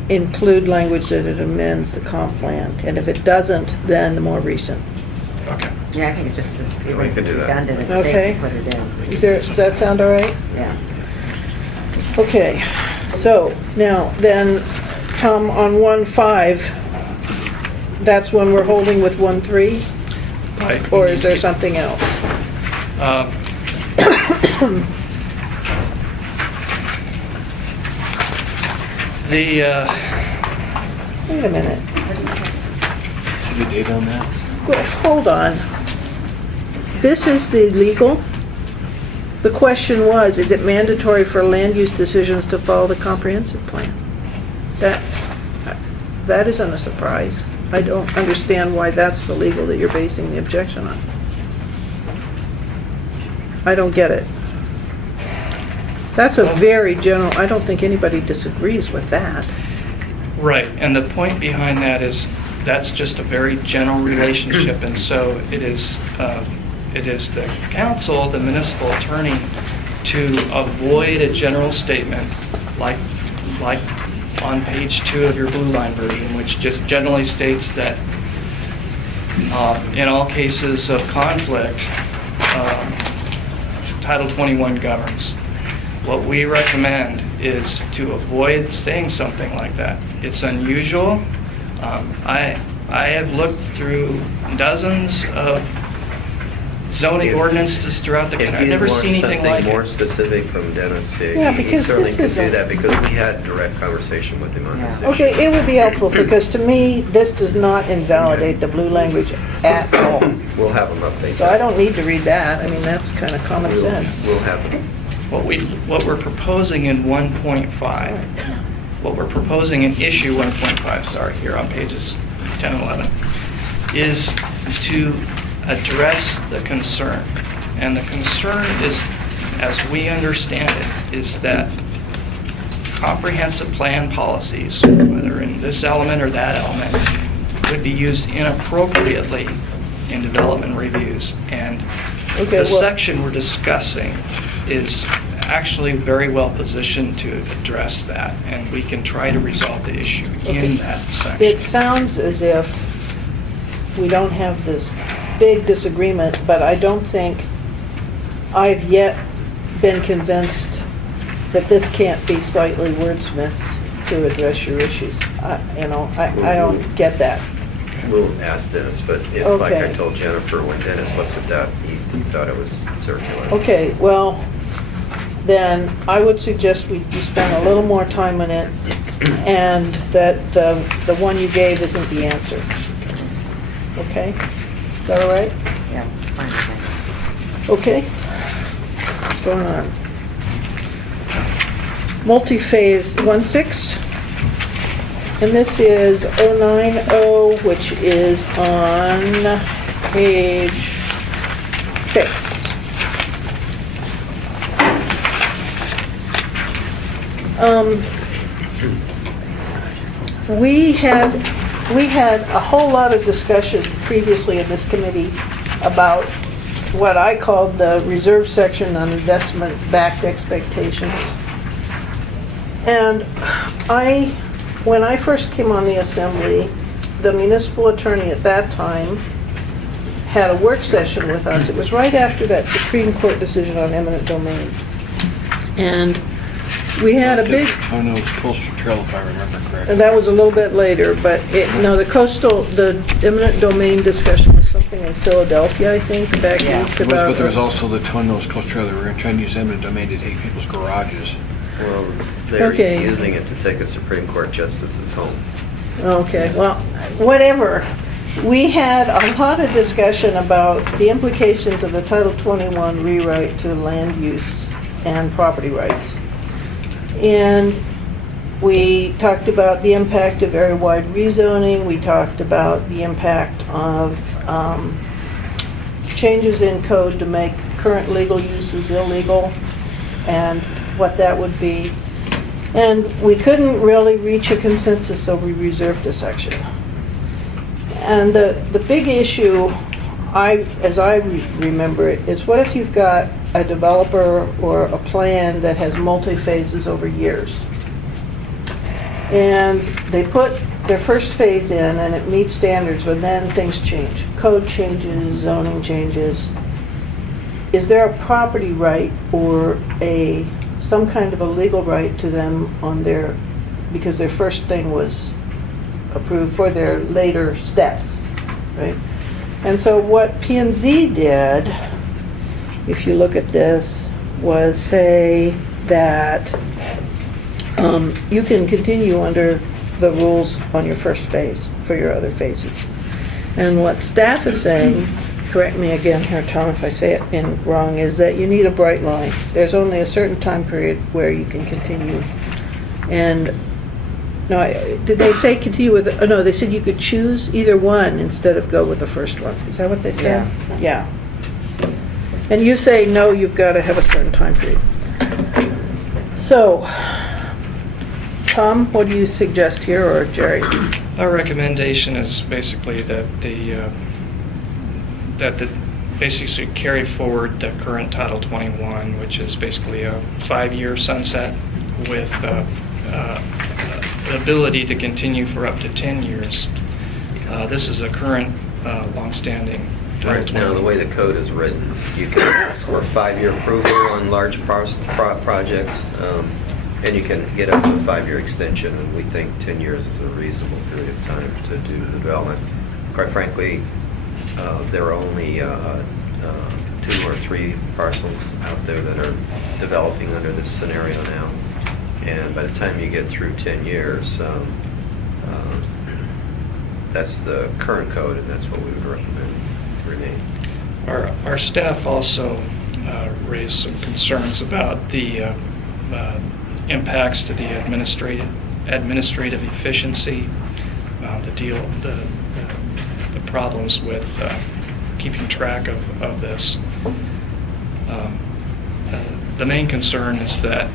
include language that it amends the comp plan. And if it doesn't, then the more recent. Okay. Yeah, I think it's just We can do that. redundant. It's Okay. safe to put it in. Does that sound all right? Yeah. Okay, so now then, Tom, on 1.5, that's when we're holding with 1.3? Right. Or is there something else? The Wait a minute. See the date on that? Well, hold on. This is the legal? The question was, is it mandatory for land use decisions to follow the comprehensive plan? That isn't a surprise. I don't understand why that's the legal that you're basing the objection on. I don't get it. That's a very general, I don't think anybody disagrees with that. Right, and the point behind that is that's just a very general relationship, and so it is the council, the municipal attorney, to avoid a general statement like on page 2 of your blue line version, which just generally states that in all cases of conflict, Title 21 governs. What we recommend is to avoid saying something like that. It's unusual. I have looked through dozens of zoning ordinances throughout the country. I've never seen anything like If you want something more it. specific from Dennis, Yeah, he because certainly this could isn't- do that, because we had direct conversation with him on this issue. Okay, it would be helpful, because to me, this does not invalidate the blue language at all. We'll have him update So I that. don't need to read that. I mean, that's kind of common sense. We'll have him. What we're proposing in 1.5, what we're proposing in issue 1.5, sorry, here on pages 10 and 11, is to address the concern. And the concern is, as we understand it, is that comprehensive plan policies, whether in this element or that element, would be used inappropriately in development reviews. And Okay, the well- section we're discussing is actually very well positioned to address that, and we can try to resolve the issue Okay. in that section. It sounds as if we don't have this big disagreement, but I don't think I've yet been convinced that this can't be slightly wordsmithed to address your issues. I don't get that. We'll ask Dennis, but it's like I Okay. told Jennifer, when Dennis looked at that, he thought it was circular. Okay, well, then I would suggest you spend a little more time on it, and that the one you gave isn't the answer. Okay? Is that all right? Yeah, fine with me. Okay. What's going on? Multi-phase 1.6. And this is 090, which is on page 6. We had a whole lot of discussion previously in this committee about what I called the reserve section on investment-backed expectations. And when I first came on the assembly, the municipal attorney at that time had a work session with us. It was right after that Supreme Court decision on eminent domain. And we had a big, Oh no, it's Coastal Trail if I remember correctly. and that was a little bit later, but the eminent domain discussion was something in Philadelphia, I think, back Yeah. east It was, about. but there was also the Tonose Coastal Trail. They were trying to use eminent domain to take people's garages. Well, they're Okay. using it to take a Supreme Court justice's home. Okay, well, whatever. We had a lot of discussion about the implications of the Title 21 rewrite to land use and property rights. And we talked about the impact of area-wide rezoning. We talked about the impact of changes in code to make current legal uses illegal and what that would be. And we couldn't really reach a consensus, so we reserved a section. And the big issue, as I remember it, is what if you've got a developer or a plan that has multi-phases over years? And they put their first phase in and it meets standards, but then things change. Code changes, zoning changes. Is there a property right or some kind of a legal right to them on because their first thing was approved for their later steps, right? And so what P&Z did, if you look at this, was say that you can continue under the rules on your first phase for your other phases. And what staff is saying, correct me again here, Tom, if I say it wrong, is that you need a bright line. There's only a certain time period where you can continue. And no, did they say continue with, no, they said you could choose either one instead of go with the first one. Is that what they said? Yeah. And you say, no, you've got to have a certain time period. So, Tom, what do you suggest here, or Jerry? Our recommendation is basically that basically carry forward the current Title 21, which is basically a 5-year sunset with the ability to continue for up to 10 years. This is a current longstanding Title Right 21. now, the way the code is written, you can ask for 5-year approval on large projects, and you can get up to a 5-year extension, and we think 10 years is a reasonable period of time to do the development. Quite frankly, there are only 2 or 3 parcels out there that are developing under this scenario now. And by the time you get through 10 years, that's the current code, and that's what we would recommend remain. Our staff also raised some concerns about the impacts to the administrative efficiency, the problems with keeping track of this. The main concern is that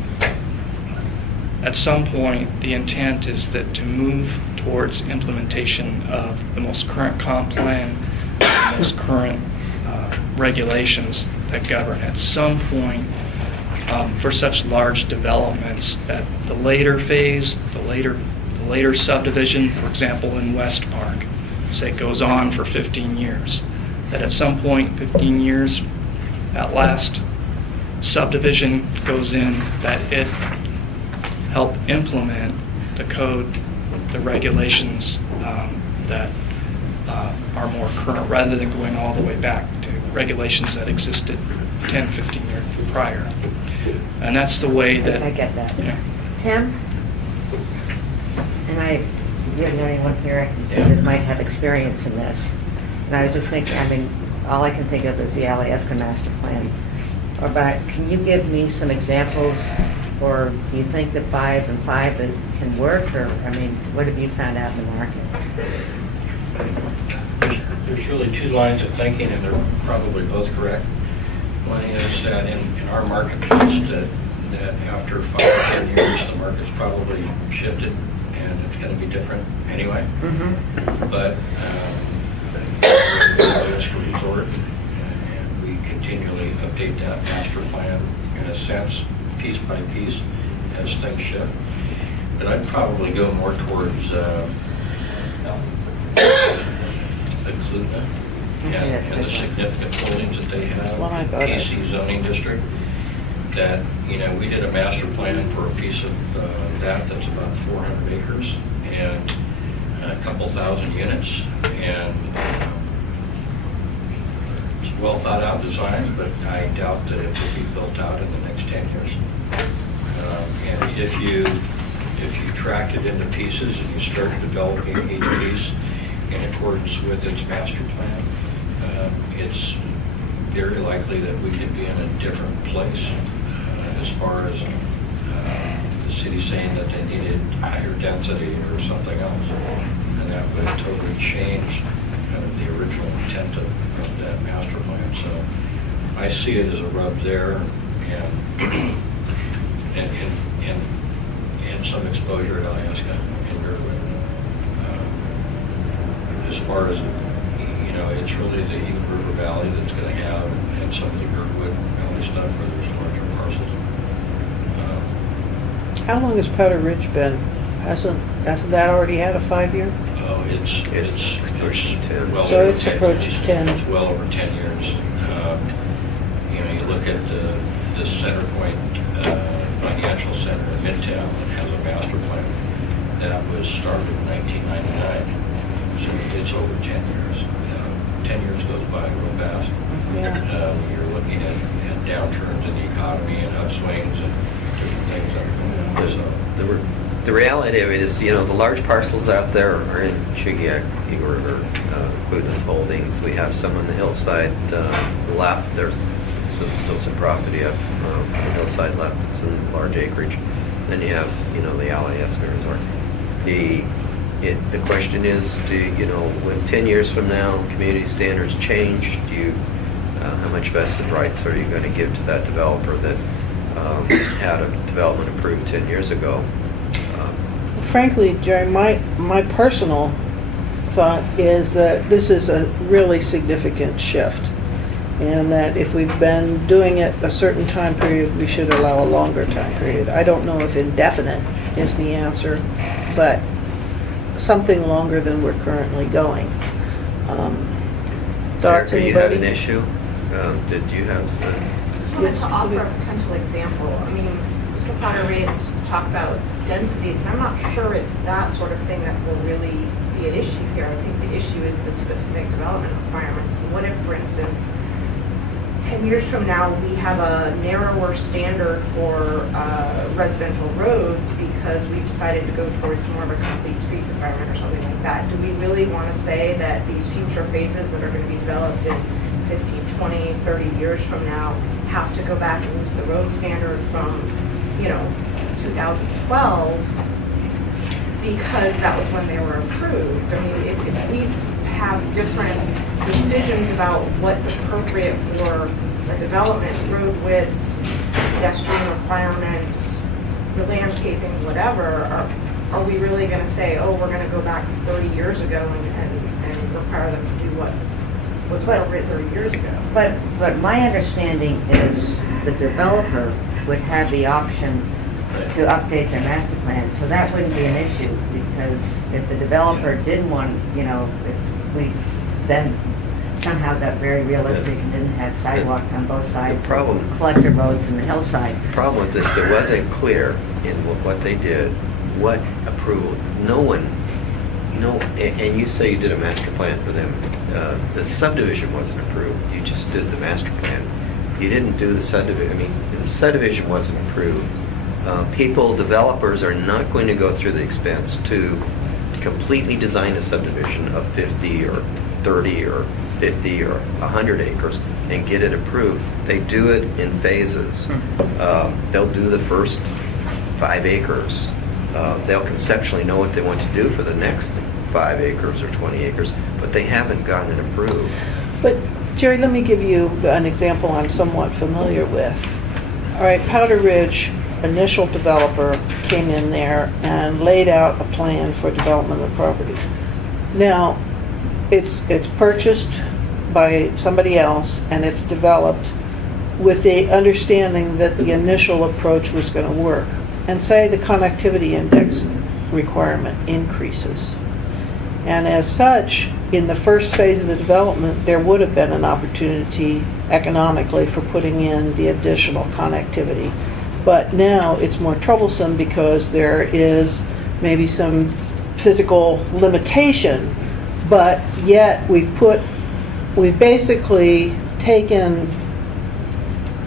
at some point the intent is that to move towards implementation of the most current comp plan, the most current regulations that govern. At some point, for such large developments, that the later phase, the later subdivision, for example, in West Park, say goes on for 15 years, that at some point, 15 years, that last subdivision goes in, that it help implement the code, the regulations that are more current, rather than going all the way back to regulations that existed 10, 15 years prior. And that's the way that... I get that. Yeah. Tim? And you're the only one here I can see that might have experience in this. And I was just thinking, I mean, all I can think of is the Alaska master plan. But can you give me some examples, or do you think that 5 and 5 that can work, or, I mean, what have you found out in the market? There's really 2 lines of thinking, and they're probably both correct. One is that in our marketplace, that after 5 or 10 years, the market's probably shifted, and it's going to be different anyway. But we're a ski resort, and we continually update that master plan, in a sense, piece by piece, as things shift. But I'd probably go more towards the Clutha and the significant holdings that they have, Well, I got it. AC zoning district, that, we did a master plan for a piece of that's about 400 acres and a couple thousand units, and it's well thought out design, but I doubt that it will be built out in the next 10 years. And if you tracked it into pieces and you started developing each piece in accordance with its master plan, it's very likely that we could be in a different place as far as the city saying that they needed higher density or something else. And that would totally change the original intent of that master plan. So I see it as a rub there, and some exposure at Alaska and Girdwood. As far as, it's really the Eagle River Valley that's going to have, and some of the Girdwood Valley stuff where there's larger parcels. How long has Powder Ridge been? Hasn't that already had a 5-year? Oh, it's approaching 10. well So over it's 10 approaching years. 10. It's well over 10 years. You look at the CenterPoint Financial Center in Midtown that has a master plan that was started in 1999. So it's over 10 years. 10 years goes by real fast. Yeah. You're looking at downturns in the economy and upswings and different things that are going on. So The reality of it is, the large parcels out there are in Shigeak, Eagle River, Clutha's holdings. We have some on the hillside left. There's still some property up on the hillside left. It's in large acreage. Then you have, the Alaska Resort. The question is, when 10 years from now, community standards change, how much vested rights are you going to give to that developer that had a development approved 10 years ago? frankly, Jerry, my personal thought is that this is a really significant shift. And that if we've been doing it a certain time period, we should allow a longer time period. I don't know if indefinite is the answer, but something longer than we're currently going. Thoughts, Erica, you had anybody? an issue? Did you have some? Just wanted to offer a potential example. I mean, Mr. Potter raised talk about densities, and I'm not sure it's that sort of thing that will really be an issue here. I think the issue is the specific development requirements. What if, for instance, 10 years from now, we have a narrower standard for residential roads because we've decided to go towards more of a complete street requirement or something like that? Do we really want to say that these future phases that are going to be developed in 15, 20, 30 years from now have to go back and use the road standard from, 2012 because that was when they were approved? I mean, if we have different decisions about what's appropriate for a development, road widths, pedestrian requirements, the landscaping, whatever, are we really going to say, oh, we're going to go back 30 years ago and require them to do what was appropriate 30 years ago? But my understanding is the developer would have the option to update their master plan, so that wouldn't be an issue, because if the developer didn't want, if we then somehow got very realistic and didn't have sidewalks on both sides, The problem- collector roads in the hillside. The problem with this, it wasn't clear in what they did, what approval. And you say you did a master plan for them. The subdivision wasn't approved. You just did the master plan. You didn't do the subdivision. I mean, the subdivision wasn't approved. Developers are not going to go through the expense to completely design a subdivision of 50 or 30 or 50 or 100 acres and get it approved. They do it in phases. They'll do the first 5 acres. They'll conceptually know what they want to do for the next 5 acres or 20 acres, but they haven't gotten it approved. But Jerry, let me give you an example I'm somewhat familiar with. All right, Powder Ridge, initial developer came in there and laid out a plan for development of the property. Now, it's purchased by somebody else and it's developed with the understanding that the initial approach was going to work. And say the connectivity index requirement increases. And as such, in the first phase of the development, there would have been an opportunity economically for putting in the additional connectivity. But now it's more troublesome because there is maybe some physical limitation, but yet we've basically taken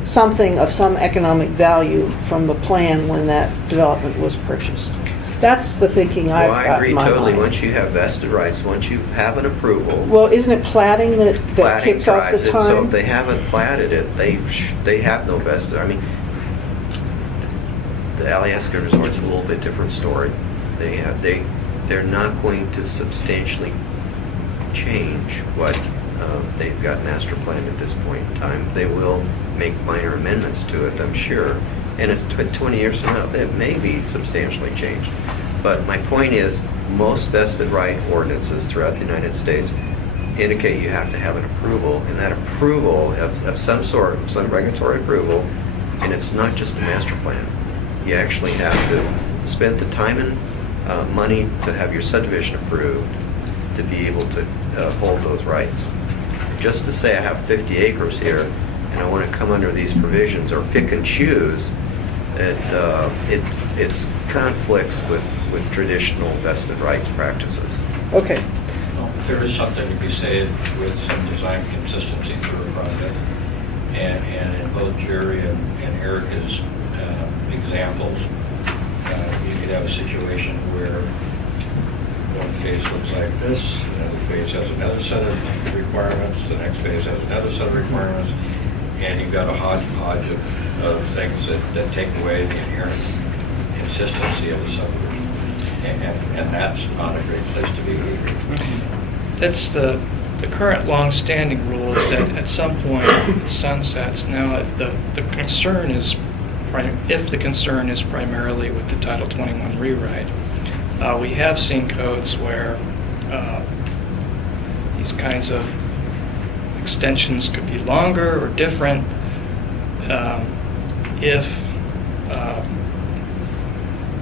something of some economic value from the plan when that development was purchased. That's the thinking I've Well, I got agree in my totally. mind. Once you have vested rights, once you have an approval, Well, isn't it platting that platting kicks off the drives it. So time? if they haven't platted it, they have no vested. I mean, the Alyeska Resort's a little bit different story. They're not going to substantially change what they've got master planned at this point in time. They will make minor amendments to it, I'm sure. And it's 20 years from now, it may be substantially changed. But my point is, most vested right ordinances throughout the United States indicate you have to have an approval, and that approval of some sort, some regulatory approval, and it's not just a master plan. You actually have to spend the time and money to have your subdivision approved to be able to hold those rights. Just to say I have 50 acres here and I want to come under these provisions or pick and choose, it's conflicts with traditional vested rights practices. Okay. Well, there is something to be said with some design consistency through a project. And in both Jerry and Erica's examples, you could have a situation where one phase looks like this, another phase has another set of requirements, the next phase has another set of requirements, and you've got a hodgepodge of things that take away the inherent consistency of the subdivision. And that's not a great place to be either. That's the current long-standing rule is that at some point it sunsets. Now, the concern is, if the concern is primarily with the Title 21 rewrite, We have seen codes where these kinds of extensions could be longer or different if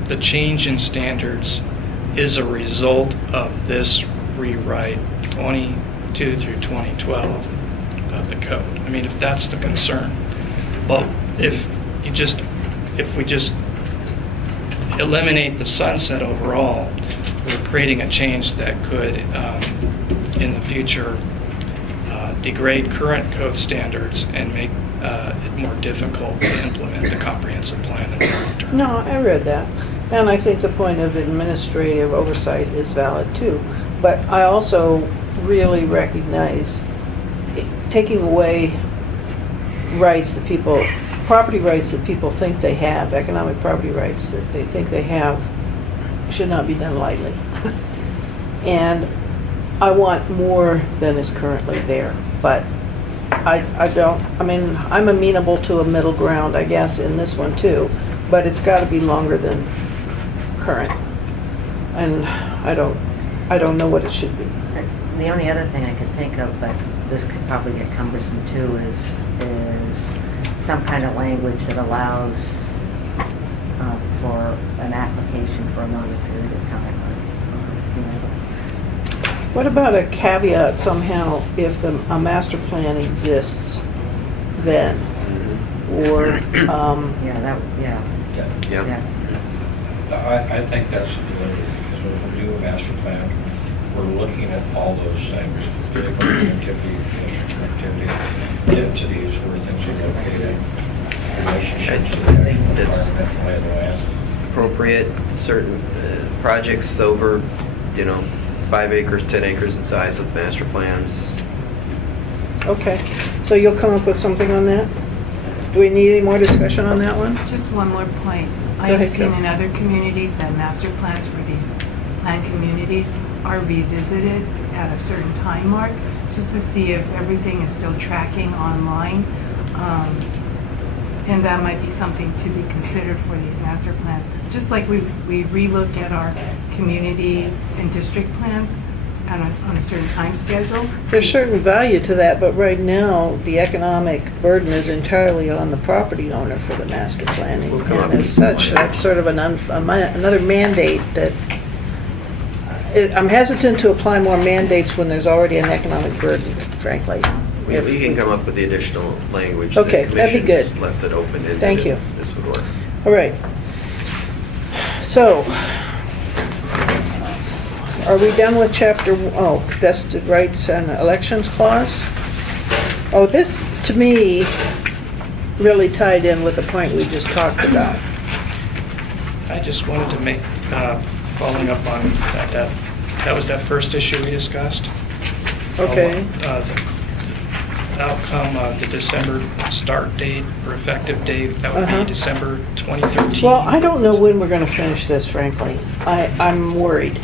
the change in standards is a result of this rewrite 22 through 2012 of the code. I mean, if that's the concern. But if we just eliminate the sunset overall, we're creating a change that could, in the future, degrade current code standards and make it more difficult to implement the comprehensive plan in the long term. No, I read that. And I think the point of administrative oversight is valid too. But I also really recognize taking away rights that people, property rights that people think they have, economic property rights that they think they have, should not be done lightly. And I want more than is currently there. But I don't, I mean, I'm amenable to a middle ground, I guess, in this one too. But it's got to be longer than current. And I don't know what it should be. The only other thing I could think of, but this could probably get cumbersome too, is some kind of language that allows for an application for a longer period of time. What about a caveat somehow if a master plan exists then? Or, Yeah. I think that's the way, because when we do a master plan, we're looking at all those things, vehicle connectivity, commercial connectivity, densities, where things are located, relationships I with think the that's environmental lay of the land. appropriate. Certain projects over, 5 acres, 10 acres in size of master plans. okay, so you'll come up with something on that? Do we need any more discussion on that one? Just one more point. Go I ahead, have seen Phil. in other communities that master plans for these planned communities are revisited at a certain time mark, just to see if everything is still tracking online. And that might be something to be considered for these master plans. Just like we relook at our community and district plans on a certain time schedule. There's certain value to that, but right now, the economic burden is entirely on the property owner for the master planning. We'll come up And as with such, some- that's sort of another mandate that, I'm hesitant to apply more mandates when there's already an economic burden, frankly. We can come up with the additional language. Okay, The that'd be commission good. just left it open-ended. Thank you. if This would work. All right. So, are we done with vested rights and elections clause? Oh, this, to me, really tied in with the point we just talked about. I just wanted to make, following up on that was that first issue we discussed. Okay. The outcome of the December start date or effective date, that would Uh-huh. be December 2013. Well, I don't know when we're going to finish this, frankly. I'm worried.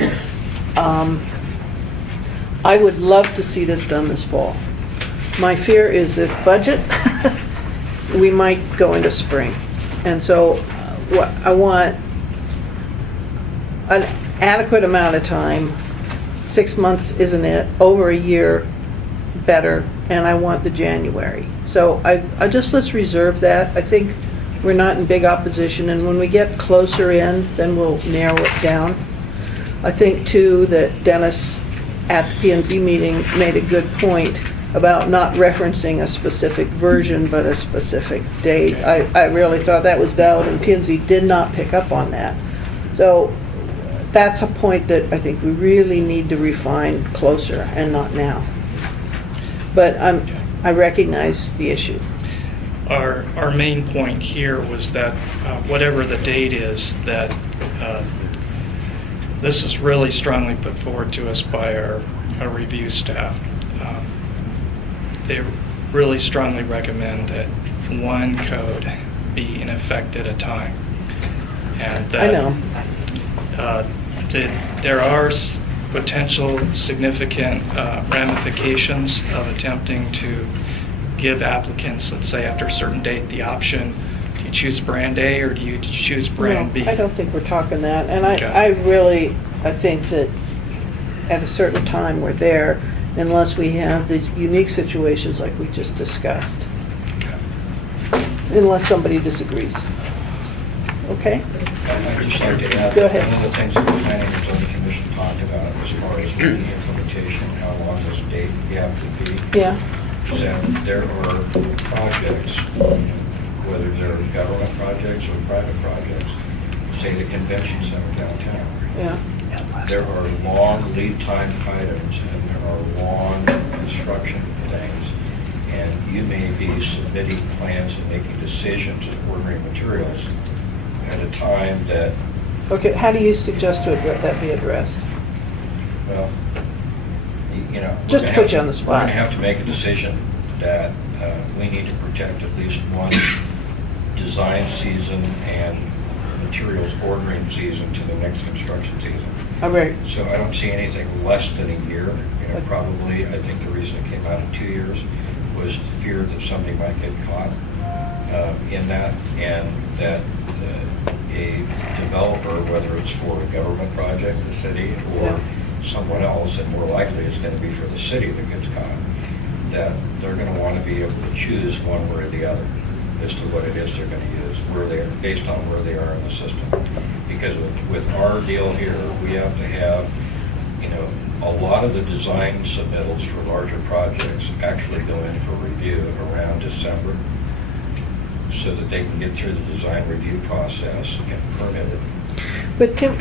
I would love to see this done this fall. My fear is that budget, we might go into spring. And so what I want an adequate amount of time. 6 months isn't it? Over a year, better. And I want the January. So let's reserve that. I think we're not in big opposition, and when we get closer in, then we'll narrow it down. I think too that Dennis at the P&Z meeting made a good point about not referencing a specific version but a specific date. I really thought that was valid, and P&Z did not pick up on that. So that's a point that I think we really need to refine closer and not now. But I recognize the issue. Our main point here was that whatever the date is, that this is really strongly put forward to us by our review staff. They really strongly recommend that one code be in effect at a time. And I that, know. There are potential significant ramifications of attempting to give applicants, let's say after a certain date, the option to you choose brand A or do you choose brand B? No, I don't think we're talking that, and Okay. I think that at a certain time we're there, unless we have these unique situations like we just discussed. Unless somebody disagrees. Okay? I'd just like to add, Go ahead. one of the things that the Planning and Zoning Commission talked about as far as the implementation, how long this date gap could be, Yeah, is that there are projects, whether they're government projects or private projects, say the convention center downtown. yeah. There are long lead time items and there are long construction things. And you may be submitting plans and making decisions and ordering materials at a time that, Okay, how do you suggest that be addressed? well, you know. Just to put you on the spot. We're going to have to make a decision that we need to protect at least one design season and materials ordering season to the next construction season. All right, So I don't see anything less than a year. You know, probably, I think the reason it came out in 2 years was the fear that somebody might get caught in that, and that a developer, whether it's for a government project, the city, or Yeah. someone else, and more likely it's going to be for the city that gets caught, that they're going to want to be able to choose one way or the other as to what it is they're going to use, where they are, based on where they are in the system. Because with our deal here, we have to have, you know, a lot of the design submittals for larger projects actually go in for review around December so that they can get through the design review process and get permitted. but Tim,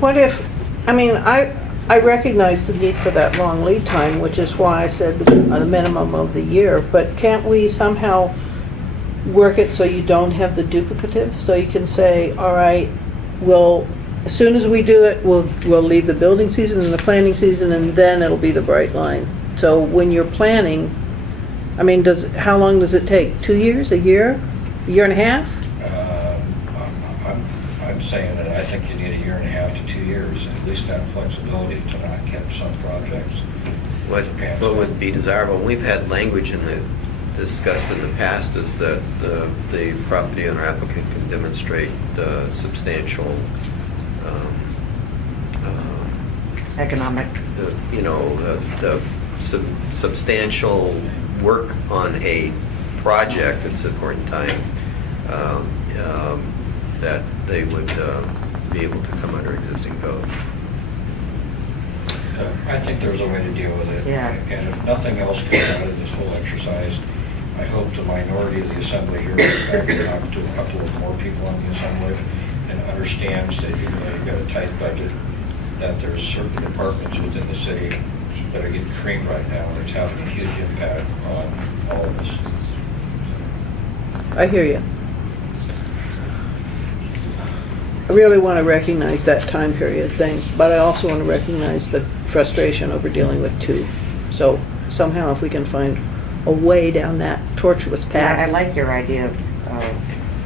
what if, I mean, I recognize the need for that long lead time, which is why I said the minimum of the year, but can't we somehow work it so you don't have the duplicative? So you can say, all right, as soon as we do it, we'll leave the building season and the planning season, and then it'll be the bright line. So when you're planning, I mean, how long does it take? 2 years, a year and a half? I'm saying that I think you need a year and a half to 2 years, at least have flexibility to not catch some projects. What would be desirable, and we've had language discussed in the past, is that the property owner applicant can demonstrate substantial Economic. the substantial work on a project at a point in time, that they would be able to come under existing code. I think there's a way to deal with it. Yeah. And if nothing else comes out of this whole exercise, I hope the minority of the assembly here will talk to a couple of more people in the assembly and understands that even though you've got a tight budget, that there's certain departments within the city that are getting creamed right now, and it's having a huge impact on all of us. I hear you. I really want to recognize that time period thing, but I also want to recognize the frustration over dealing with two. So somehow if we can find a way down that tortuous Yeah, I path. like your idea of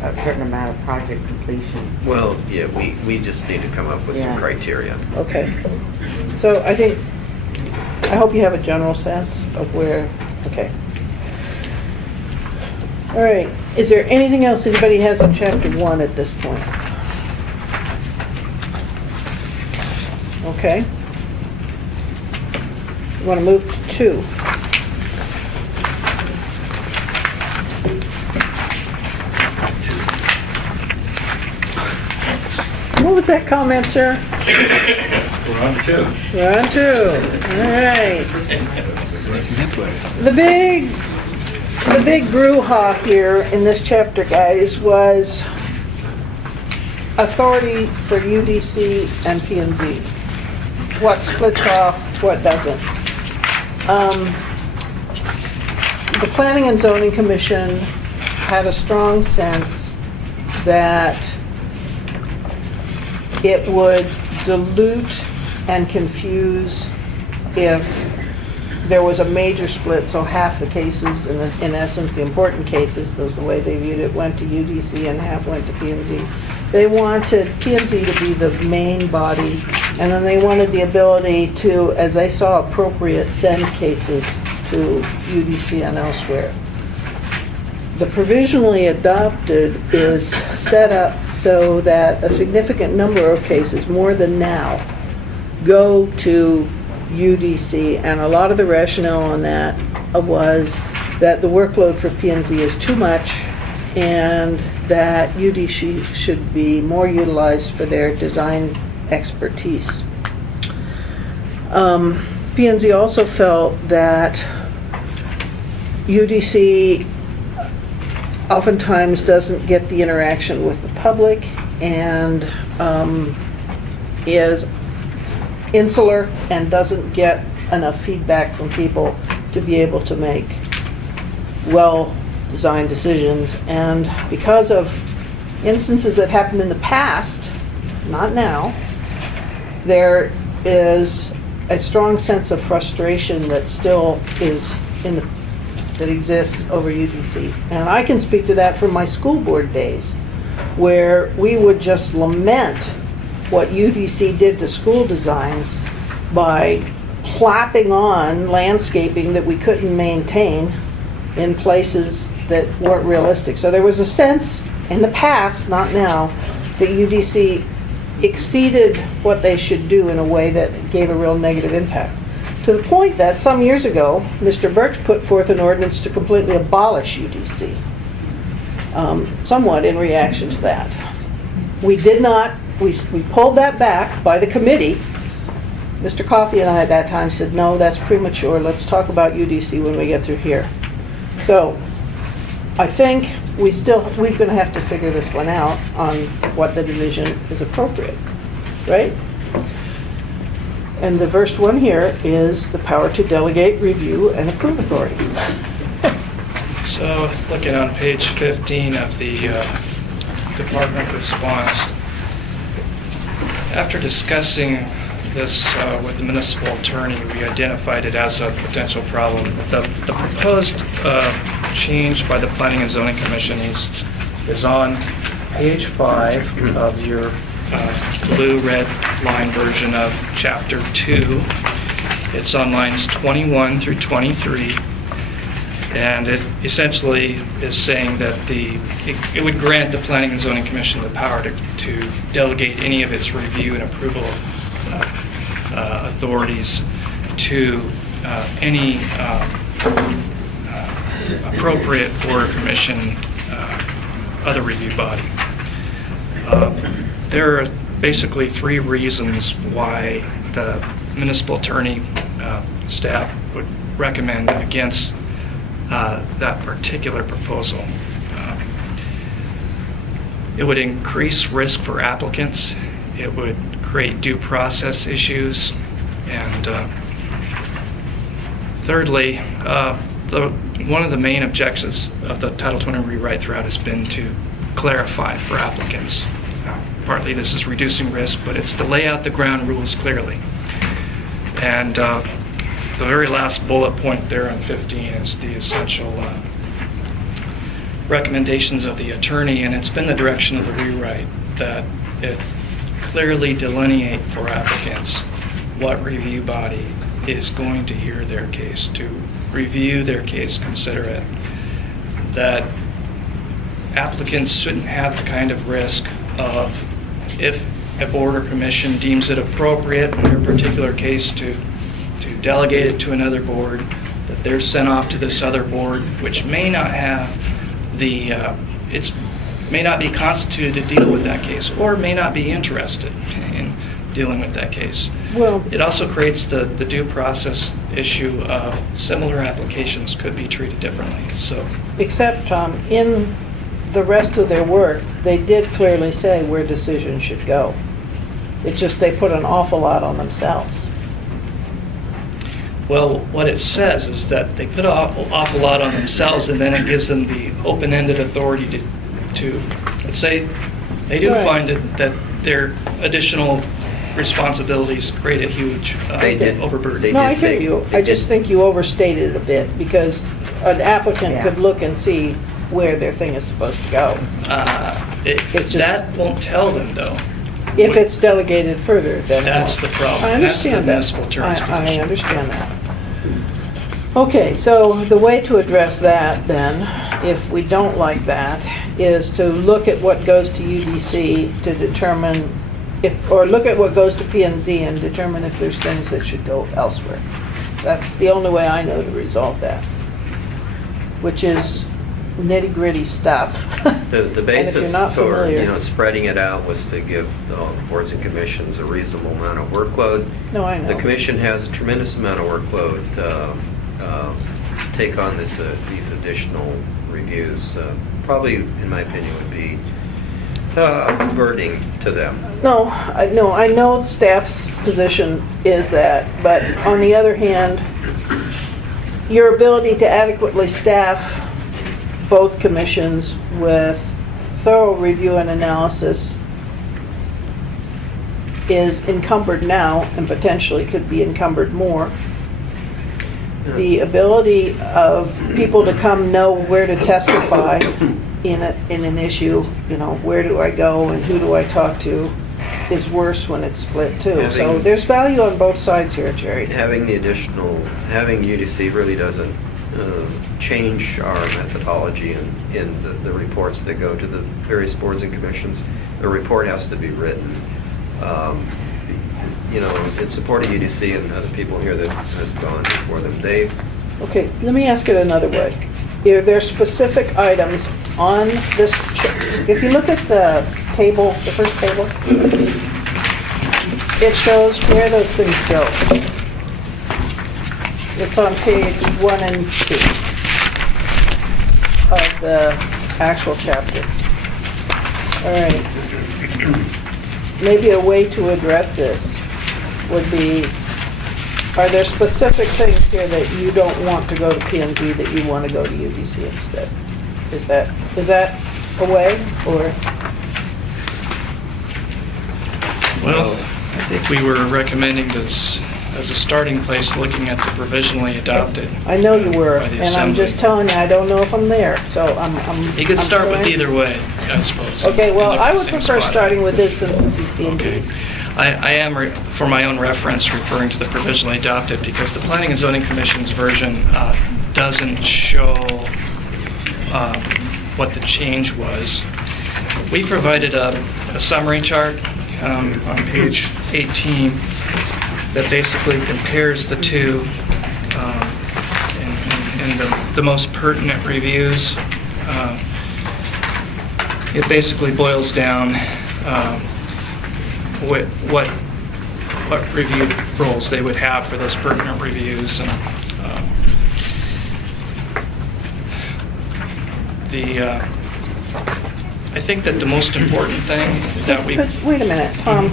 a certain amount of project completion. Well, yeah, we just need to come up with some Yeah. criteria. Okay. So I hope you have a general sense of where, okay. All right. Is there anything else anybody has on chapter 1 at this point? Okay. You want to move to 2? What was that comment, sir? We're on two. We're on 2. All right. The big brouhaha here in this chapter, guys, was authority for UDC and P&Z. What splits off, what doesn't. The Planning and Zoning Commission had a strong sense that it would dilute and confuse if there was a major split, so half the cases, in essence, the important cases, those the way they viewed it, went to UDC and half went to P&Z. They wanted P&Z to be the main body, and then they wanted the ability to, as they saw appropriate, send cases to UDC and elsewhere. the provisionally adopted is set up so that a significant number of cases, more than now, go to UDC, and a lot of the rationale on that was that the workload for P&Z is too much and that UDC should be more utilized for their design expertise. P&Z also felt that UDC oftentimes doesn't get the interaction with the public and is insular and doesn't get enough feedback from people to be able to make well-designed decisions. And because of instances that happened in the past, not now, there is a strong sense of frustration that still is that exists over UDC. And I can speak to that from my school board days, where we would just lament what UDC did to school designs by clapping on landscaping that we couldn't maintain in places that weren't realistic. So there was a sense in the past, not now, that UDC exceeded what they should do in a way that gave a real negative impact. To the point that some years ago, Mr. Birch put forth an ordinance to completely abolish UDC, somewhat in reaction to that. We did not, we pulled that back by the committee. Mr. Coffey and I at that time said, no, that's premature. Let's talk about UDC when we get through here. So I think we're going to have to figure this one out on what the division is appropriate, right? And the first one here is the power to delegate, review, and approve authority. So, looking on page 15 of the department response, after discussing this with the municipal attorney, we identified it as a potential problem. The proposed change by the Planning and Zoning Commission is on page 5 of your blue-red line version of Chapter 2. It's on lines 21 through 23. And it essentially is saying that it would grant the Planning and Zoning Commission the power to delegate any of its review and approval authorities to any appropriate board or commission, other review body. There are basically 3 reasons why the municipal attorney staff would recommend against that particular proposal. It would increase risk for applicants. It would create due process issues. And thirdly, one of the main objectives of the Title 20 rewrite throughout has been to clarify for applicants. Partly this is reducing risk, but it's to lay out the ground rules clearly. And the very last bullet point there on 15 is the essential recommendations of the attorney, and it's been the direction of the rewrite that it clearly delineate for applicants what review body is going to hear their case, to review their case, consider it. That applicants shouldn't have the kind of risk of, if a board or commission deems it appropriate in their particular case to delegate it to another board, that they're sent off to this other board, which may not have may not be constituted to deal with that case, or may not be interested in dealing with that case. Well, It also creates the due process issue of similar applications could be treated differently. So, except in the rest of their work, they did clearly say where decisions should go. It's just they put an awful lot on themselves. well, what it says is that they put an awful lot on themselves, and then it gives them the open-ended authority to let's say, they do Right. find that their additional responsibilities create a huge They did. overburden. They No, I did hear take- you. they I just did- think you overstated it a bit, because an applicant Yeah. could look and see where their thing is supposed to go. It's just- that won't tell them, though. If it's delegated further, then That's more. the problem. I That's the understand that. municipal attorney's I position. understand that. Okay, so the way to address that then, if we don't like that, is to look at what goes to UDC to determine if, or look at what goes to P&Z and determine if there's things that should go elsewhere. That's the only way I know to resolve that, which is nitty-gritty stuff. The And if basis you're not for, familiar- spreading it out was to give all the boards and commissions a reasonable amount of workload. No, I know. The commission has a tremendous amount of workload to take on these additional reviews. Probably, in my opinion, would be a burden to them. No, I know staff's position is that, but on the other hand, your ability to adequately staff both commissions with thorough review and analysis is encumbered now and potentially could be encumbered more. The ability of people to come know where to testify in an issue, where do I go and who do I talk to, is worse when it's split too. So Having- there's value on both sides here, Jerry. Having UDC really doesn't change our methodology in the reports that go to the various boards and commissions. The report has to be written. In support of UDC and other people here that have gone before them, Okay, let me ask it another way. Are there specific items on this, if you look at the table, the first table, it shows where those things go. It's on page 1 and 2 of the actual chapter. All right. Maybe a way to address this would be, are there specific things here that you don't want to go to P&Z that you want to go to UDC instead? Is that a way, or? Well, I think we were recommending this as a starting place, looking at the provisionally adopted. I know you were, by the and I'm Assembly. just telling you, I don't know if I'm there, so I'm. You could I'm start with trying- either way, I suppose. Okay, well, and look I at the would same prefer spot. starting with this since this is Okay. P&Z's. I am, for my own reference, referring to the provisionally adopted because the Planning and Zoning Commission's version doesn't show what the change was. We provided a summary chart on page 18 that basically compares the two in the most pertinent reviews. It basically boils down what review roles they would have for those pertinent reviews. And I think that the most important thing that we But wait a minute, Tom.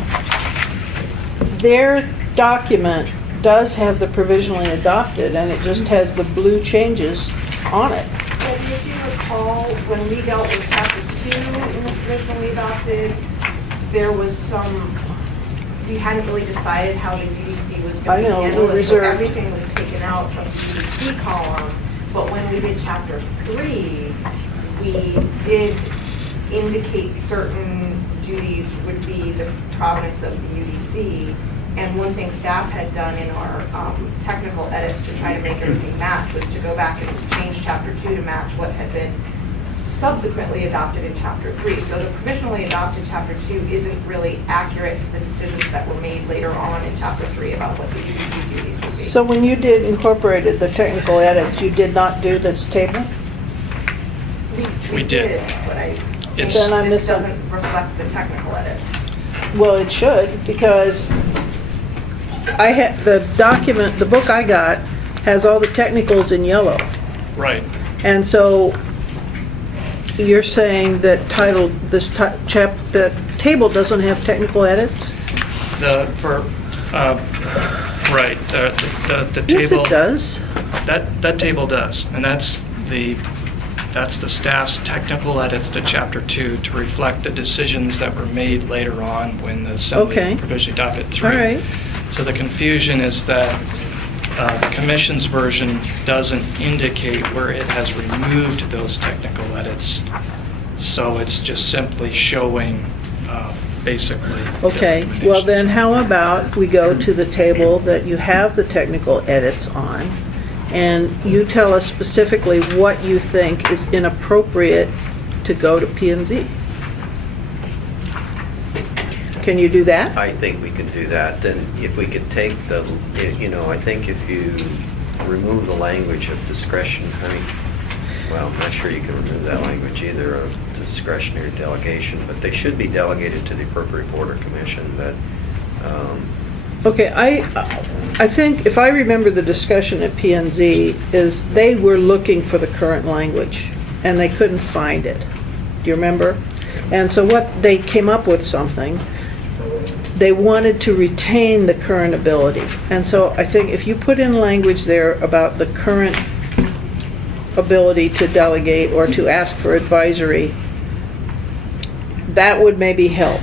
Their document does have the provisionally adopted, and it just has the blue changes on it. Well, if you recall, when we dealt with chapter 2 in the provisionally adopted, there was we hadn't really decided how the UDC was I going to know, handle we it, so reserved. everything was taken out of the UDC columns. But when we did chapter 3, we did indicate certain duties would be the province of the UDC. And one thing staff had done in our technical edits to try to make everything match was to go back and change chapter 2 to match what had been subsequently adopted in chapter 3. So the provisionally adopted chapter 2 isn't really accurate to the decisions that were made later on in chapter 3 about what the UDC duties would be. So when you did incorporated the technical edits, you did not do this table? We did. But I think It's- Then I this missed doesn't reflect the technical edits. Well, it should, because I had, the document, the book I got has all the technicals in yellow. right. And so you're saying that title, the table doesn't have technical edits? Right, the Yes, table. it does. That table does, and that's the staff's technical edits to Chapter 2 to reflect the decisions that were made later on when the Assembly Okay. provisionally adopted 3. All right. So the confusion is that the Commission's version doesn't indicate where it has removed those technical edits. So it's just simply showing basically. the Okay, well then recommendations. how about we go to the table that you have the technical edits on and you tell us specifically what you think is inappropriate to go to P&Z. Can you do that? I think we can do that. Then if we could take the, I think if you remove the language of discretion, well, I'm not sure you can remove that language either of discretionary delegation, but they should be delegated to the appropriate board or commission. But Okay, I think if I remember the discussion at P&Z is they were looking for the current language and they couldn't find it. Do you remember? And so what they came up with something, they wanted to retain the current ability. And so I think if you put in language there about the current ability to delegate or to ask for advisory, that would maybe help.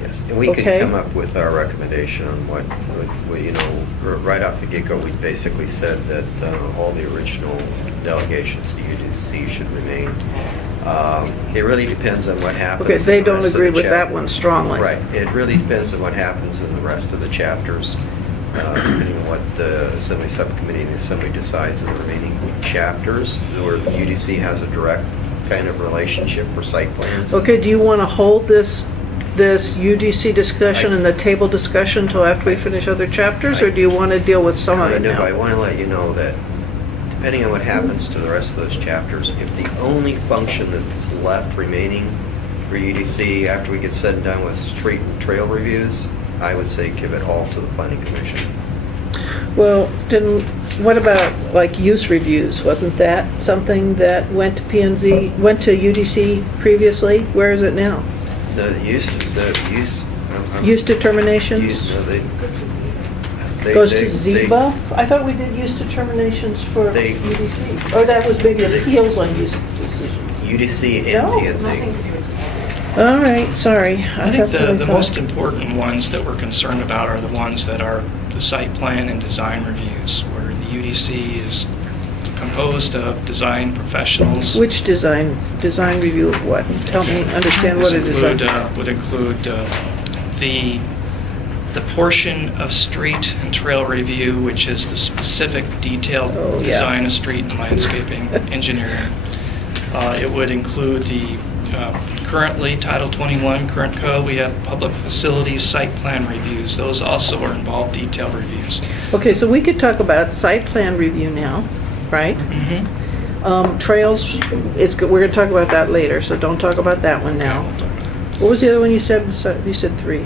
yes, and we could Okay. come up with our recommendation on what right off the get-go, we basically said that all the original delegations to UDC should remain. It really depends on what happens. Okay, in they the don't rest of agree the with that chap- one strongly. Right. It really depends on what happens in the rest of the chapters, depending on what the Assembly Subcommittee and the Assembly decides in the remaining chapters, where the UDC has a direct kind of relationship for site plans. Okay, do you want to hold this UDC discussion and the table discussion till after we finish other chapters, or do you want to deal with some of it Kind of, I now? want to let you know that depending on what happens to the rest of those chapters, if the only function that's left remaining for UDC after we get said and done with street and trail reviews, I would say give it all to the Planning Commission. Well, then, what about, like, use reviews? Wasn't that something that went to P&Z, went to UDC previously? Where is it now? The use. Use determinations? Goes to ZEBA? I thought we did use determinations for They- UDC. Or that was maybe appeals on use decision. UDC and No, P&Z. Nothing to do with that. All right, sorry. I think That's what I the thought. most important ones that we're concerned about are the ones that are the site plan and design reviews, where the UDC is composed of design professionals. Which design review of what? Help me understand what it is. Would include the portion of street and trail review, which is the specific detailed Oh, yeah. design of street and landscaping engineering. It would include the currently Title 21 current code. We have public facilities site plan reviews. Those also are involved detailed reviews. Okay, so we could talk about site plan review now, right? Trails, we're going to talk about that later, so don't talk about that one now. What was the other one you said? You said 3.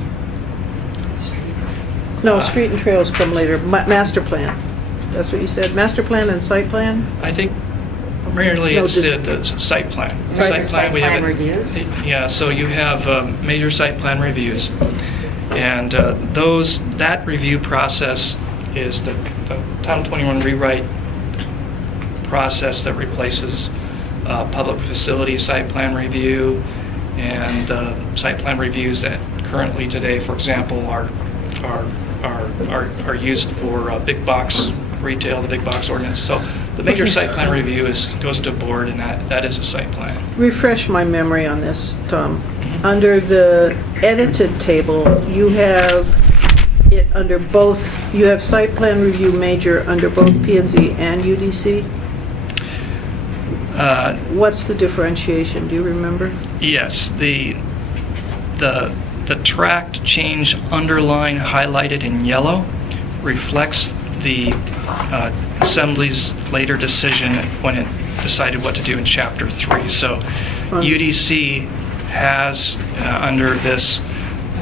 No, street and trails come later. Master plan. That's what you said. Master plan and site plan? I think primarily No, it's just- the site plan. Major site we plan have it- reviews? Yeah, so you have major site plan reviews. And that review process is the Title 21 rewrite process that replaces public facility site plan review and site plan reviews that currently today, for example, are used for big box retail, the big box ordinance. So the major site plan review goes to a board, and that is a site plan. Refresh my memory on this, Tom. Under the edited table, you have it under both, you have site plan review major under both P&Z and UDC? What's the differentiation? Do you remember? Yes, the tracked change underline highlighted in yellow reflects the Assembly's later decision when it decided what to do in Chapter 3. So UDC has under this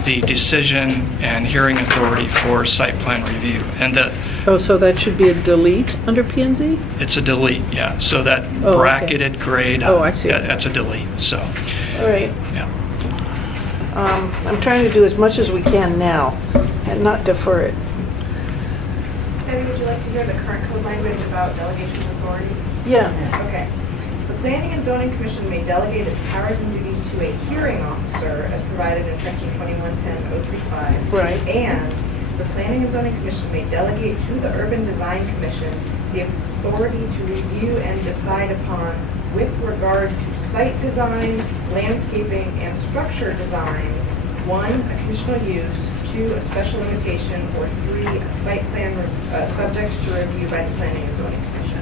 the decision and hearing authority for site plan review. And Oh, so that should be a delete under P&Z? it's a delete, yeah. So that Oh, okay. bracketed grade, Oh, I see. that's a delete, so, All right. yeah. I'm trying to do as much as we can now and not defer it. Debbie, would you like to hear the current code language about delegation of authority? Yeah. Okay. The Planning and Zoning Commission may delegate its powers and duties to a hearing officer as provided in section 2110-035. Right. And the Planning and Zoning Commission may delegate to the Urban Design Commission the authority to review and decide upon, with regard to site design, landscaping, and structure design, 1, a conditional use, 2, a special limitation, or 3, a site plan subject to review by the Planning and Zoning Commission.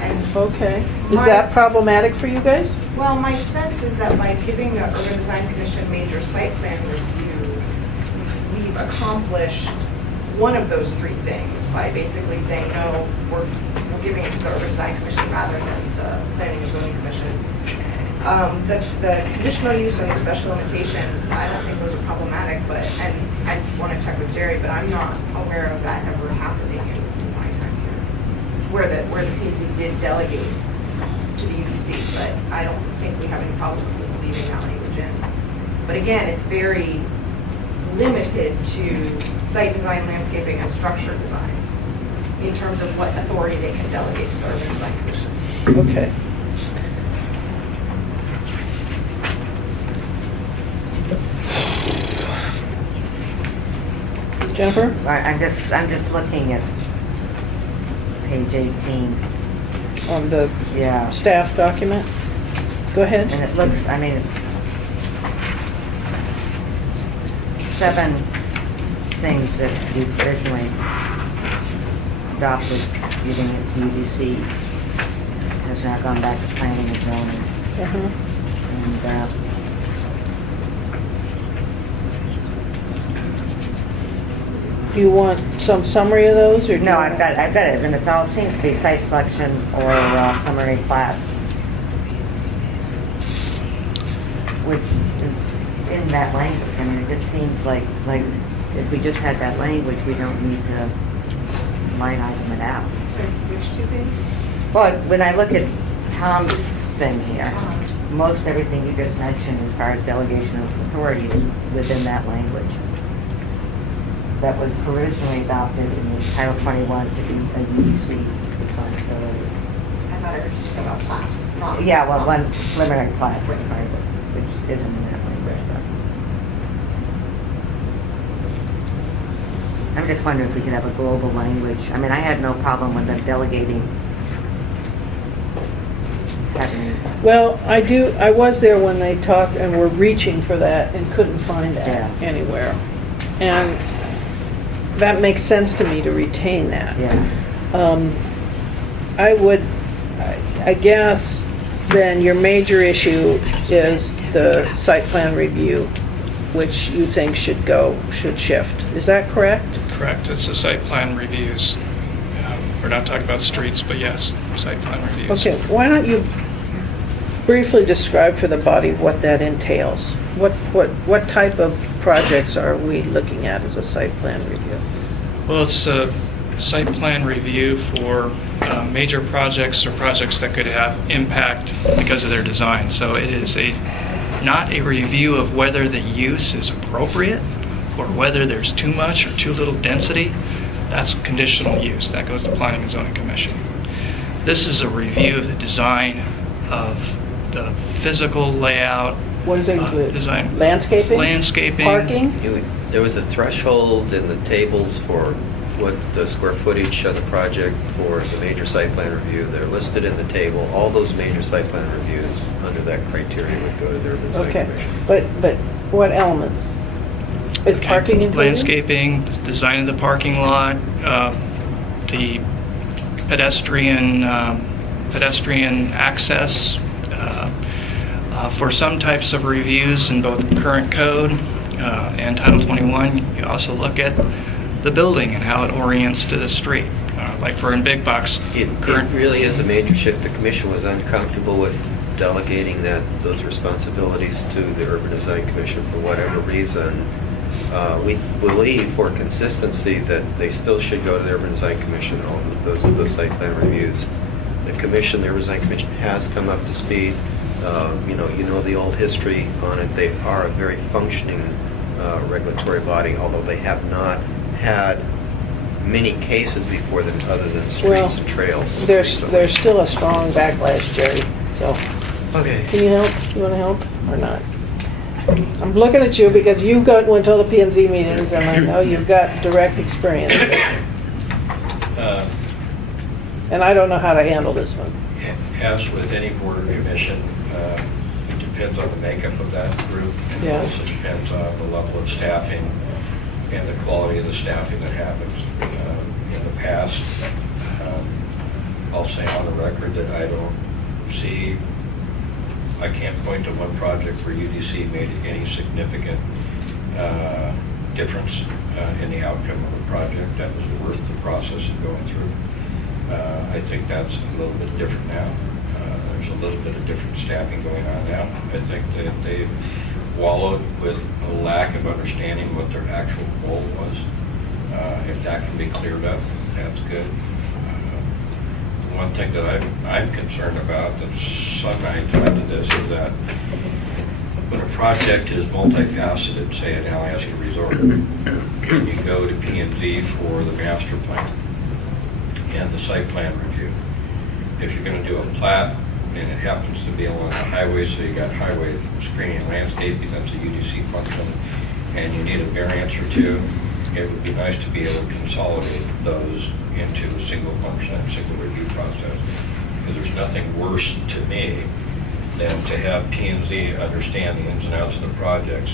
And Okay. Is that problematic for you guys? well, my sense is that by giving the Urban Design Commission major site plan review, we've accomplished one of those 3 things by basically saying, no, we're giving it to the Urban Design Commission rather than the Planning and Zoning Commission. The conditional use and the special limitation, I don't think those are problematic, but, and I want to check with Jerry, but I'm not aware of that ever happening in my time here. Where the P&Z did delegate to the UDC, but I don't think we have any problem with leaving that language in. But again, it's very limited to site design, landscaping, and structure design in terms of what authority they can delegate to the Urban Design Commission. Okay. Jennifer? I'm just looking at page 18. On the Yeah. staff document? Go ahead. And it looks, I mean, 7 things that we originally adopted, giving it to UDC, has now gone back to planning and zoning. Uh-huh. And, Do you want some summary of those, or? do no, you I've got it, and it's all, seems to be site selection or preliminary plats. Which is in that language, I mean, it just seems like if we just had that language, we don't need to line item it out. So which 2 things? But when I look at Tom's thing here, most everything you just mentioned as far as delegation of authority is within that language. That was originally adopted in the Title 21 to be a UDC responsibility. I thought it was just about class, not. Yeah, well, one preliminary plat, which isn't in that language. but I'm just wondering if we could have a global language. I mean, I had no problem with them delegating. Having, Well, I was there when they talked and were reaching for that and couldn't find that Yeah. anywhere. And that makes sense to me to retain that. yeah. I guess then your major issue is the site plan review, which you think should shift. Is that correct? Correct, it's the site plan reviews. We're not talking about streets, but yes, site plan reviews. Okay, why don't you briefly describe for the body what that entails? What type of projects are we looking at as a site plan review? Well, it's a site plan review for major projects or projects that could have impact because of their design. So it is not a review of whether the use is appropriate or whether there's too much or too little density. That's conditional use. That goes to Planning and Zoning Commission. This is a review of the design of the physical layout. What does it include? Design. Landscaping? Landscaping. Parking? There was a threshold in the tables for what the square footage of the project for the major site plan review. They're listed in the table. All those major site plan reviews under that criteria would go to the Urban Design Okay, Commission. but what elements? Is Okay. parking included? Landscaping, design of the parking lot, the pedestrian access. For some types of reviews in both current code and Title 21, you also look at the building and how it orients to the street. Like for in big box, It really is a major shift. The commission was uncomfortable with delegating those responsibilities to the Urban Design Commission for whatever reason. We believe for consistency that they still should go to the Urban Design Commission, all of those site plan reviews. The commission, the Urban Design Commission has come up to speed. You know the old history on it. They are a very functioning regulatory body, although they have not had many cases before them other than streets and trails. There's still a strong backlash, Jerry, so. Okay. Can you help? You want to help or not? I'm looking at you because you went to all the P&Z meetings and I know you've got direct experience. And I don't know how to handle this one. As with any board or commission, depends on the makeup of that group. And Yeah. it also depends on the level of staffing and the quality of the staffing that happens. In the past, I'll say on the record that I don't see, I can't point to one project where UDC made any significant difference in the outcome of a project that was worth the process of going through. I think that's a little bit different now. There's a little bit of different staffing going on now. I think that they've wallowed with a lack of understanding what their actual goal was. If that can be cleared up, that's good. One thing that I'm concerned about that's somehow tied to this is that when a project is multifaceted, say an Alaska resort, and you go to P&Z for the master plan and the site plan review, if you're going to do a plat and it happens to be along the highway, so you got highway screening and landscaping, that's a UDC function, and you need a variance or two, it would be nice to be able to consolidate those into a single function, single review process. Because there's nothing worse to me than to have P&Z understand the ins and outs of the projects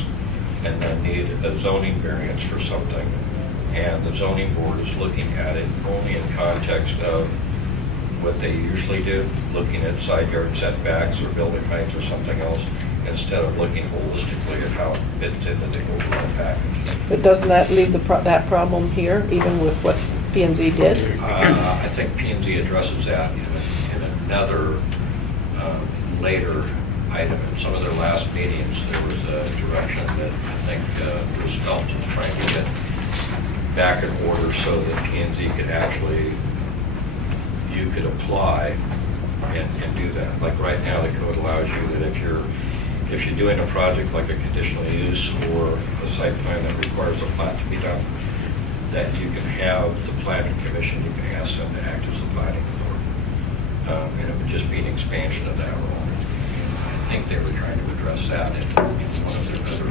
and then need a zoning variance for something. And the zoning board is looking at it only in context of what they usually do, looking at side yard setbacks or building heights or something else, instead of looking holistically at how it fits into the overall package. But doesn't that leave that problem here, even with what P&Z did? I think P&Z addresses that in another later item. In some of their last meetings, there was a direction that I think Bruce Phelps was trying to get back in order so that P&Z could actually, you could apply and do that. Like right now, the code allows you that if you're doing a project like a conditional use or a site plan that requires a plat to be done, that you can have the planning commission, you can ask them to act as the planning authority. And it would just be an expansion of that role. I think they were trying to address that in one of their other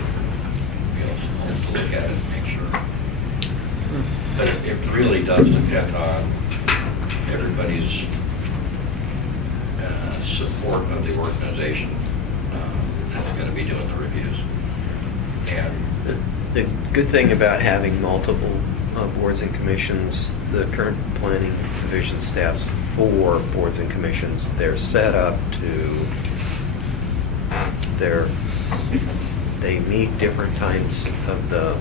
fields, to look at it and make sure. But it really does depend on everybody's support of the organization that's going to be doing the reviews. And The good thing about having multiple boards and commissions, the current planning division staffs 4 boards and commissions, they're set up to, they meet different times of the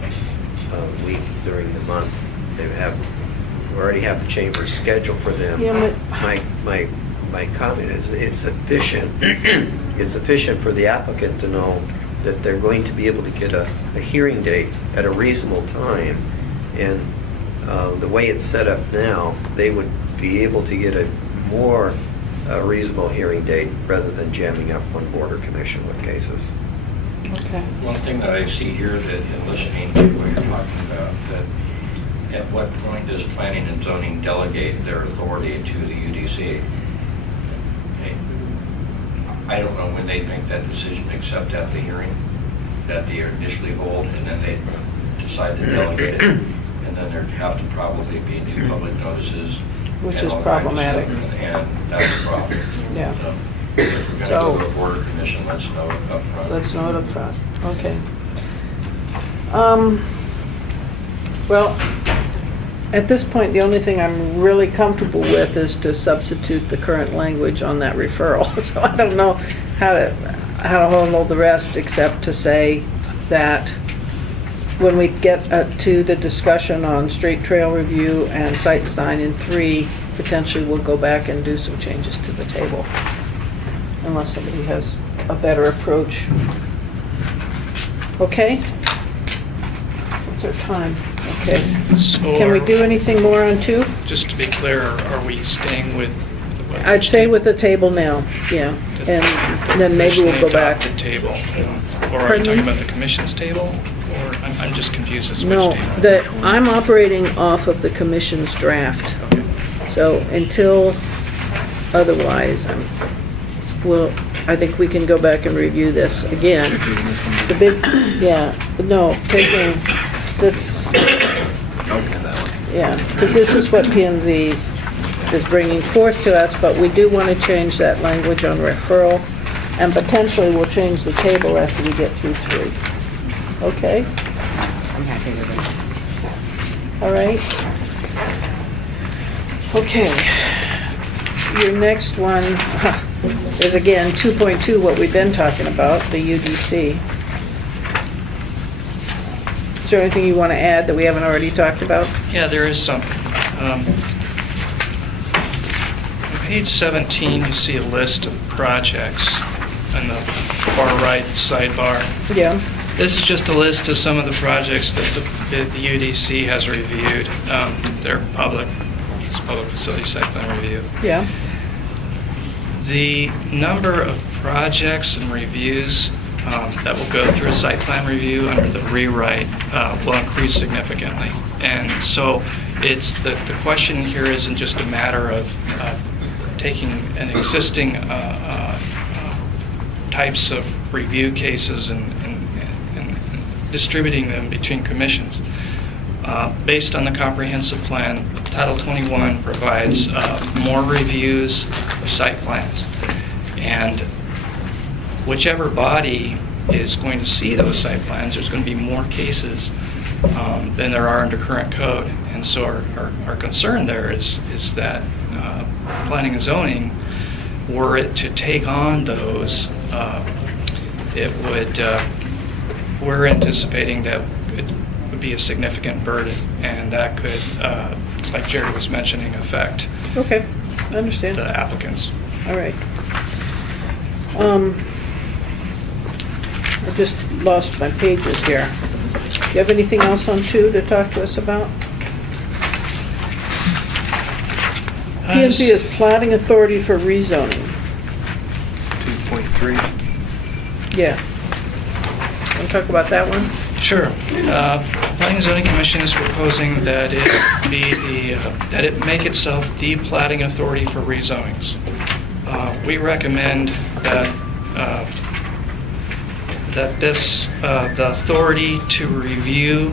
week during the month. We already have the chamber scheduled for them. Yeah, but- My comment is it's efficient. It's efficient for the applicant to know that they're going to be able to get a hearing date at a reasonable time. And the way it's set up now, they would be able to get a more reasonable hearing date rather than jamming up one board or commission with cases. Okay. one thing that I see here that in listening to what you're talking about, that at what point does planning and zoning delegate their authority to the UDC? I don't know when they make that decision, except at the hearing that they initially hold, and then they decide to delegate it, and then there have to probably be new public notices. Which and is all kinds of problematic. stuff, and that's a problem. Yeah. So if we're So- going to go to a board or commission, let's know it up front. Let's know it up front. Okay. Well, at this point, the only thing I'm really comfortable with is to substitute the current language on that referral. So I don't know how to handle the rest, except to say that when we get to the discussion on street trail review and site design in 3, potentially we'll go back and do some changes to the table, unless somebody has a better approach. Okay? What's our time? Okay. So Can we do anything more on 2? Just to be clear, are we staying with the I'd say with the table now, yeah. And then maybe we'll go back. The table, or are you Pardon talking me? about the commission's table, or I'm just confused as to which No, table. I'm operating off of the commission's draft. Okay. So until otherwise, I think we can go back and review this again. The big, taking this, Okay, that one. yeah, because this is what P&Z is bringing forth to us, but we do want to change that language on referral And potentially we'll change the table after we get through 3. Okay, I'm happy with it. all right. Okay. Your next one is again 2.2, what we've been talking about, the UDC. Is there anything you want to add that we haven't already talked about? Yeah, there is some. On page 17, you see a list of projects on the far right sidebar. Yeah, This is just a list of some of the projects that the UDC has reviewed. They're it's public facility site plan review. yeah, The number of projects and reviews that will go through a site plan review under the rewrite will increase significantly. And so it's the question here isn't just a matter of taking an existing types of review cases and distributing them between commissions. Based on the comprehensive plan, Title 21 provides more reviews of site plans. And whichever body is going to see those site plans, there's going to be more cases than there are under current code. And so our concern there is that planning and zoning, were it to take on those, it would, we're anticipating that it would be a significant burden, and that could, like Jerry was mentioning, affect okay, I understand. the applicants. All right. I just lost my pages here. Do you have anything else on 2 to talk to us about? P&Z is planning authority for rezoning. 2.3. Yeah. Want to talk about that one? Sure. Planning and Zoning Commission is proposing that it be that it make itself the platting authority for rezonings. We recommend that the authority to review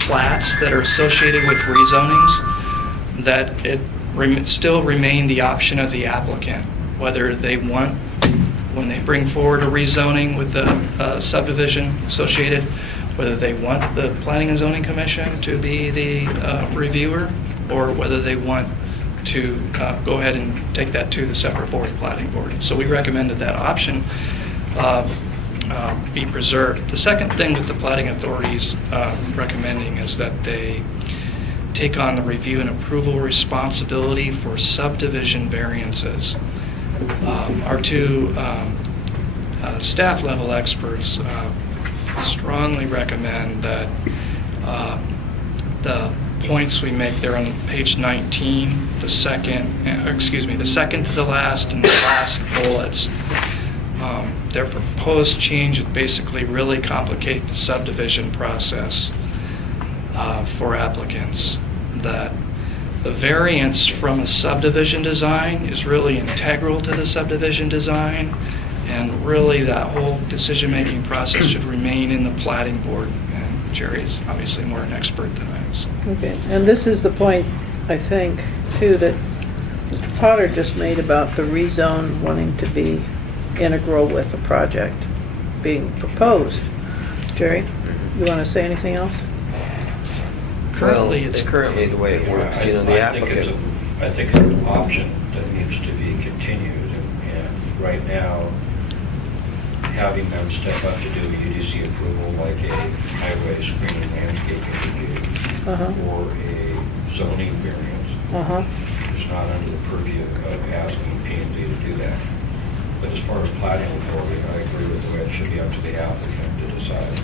plats that are associated with rezonings, that it still remain the option of the applicant, whether they want, when they bring forward a rezoning with the subdivision associated, whether they want the Planning and Zoning Commission to be the reviewer, or whether they want to go ahead and take that to the separate board, Planning Board. So we recommend that option be preserved. The second thing that the planning authorities recommending is that they take on the review and approval responsibility for subdivision variances. Our 2 staff level experts strongly recommend that the points we make there on page 19, the second to the last and the last bullets, their proposed change would basically really complicate the subdivision process for applicants. That the variance from a subdivision design is really integral to the subdivision design, and really that whole decision-making process should remain in the planning board. And Jerry is obviously more an expert than I was. Okay, and this is the point, I think, too, that Mr. Potter just made about the rezone wanting to be integral with the project being proposed. Jerry, you want to say anything else? Currently, Well, it's currently the way it works, the I think it's applicant. I think it's an option that needs to be continued, and right now, having them step up to do a UDC approval like a highway screening landscaping review Uh-huh. or a zoning variance Uh-huh. is not under the purview of asking P&Z to do that. But as far as planning authority, I agree with the way it should be up to the applicant to decide.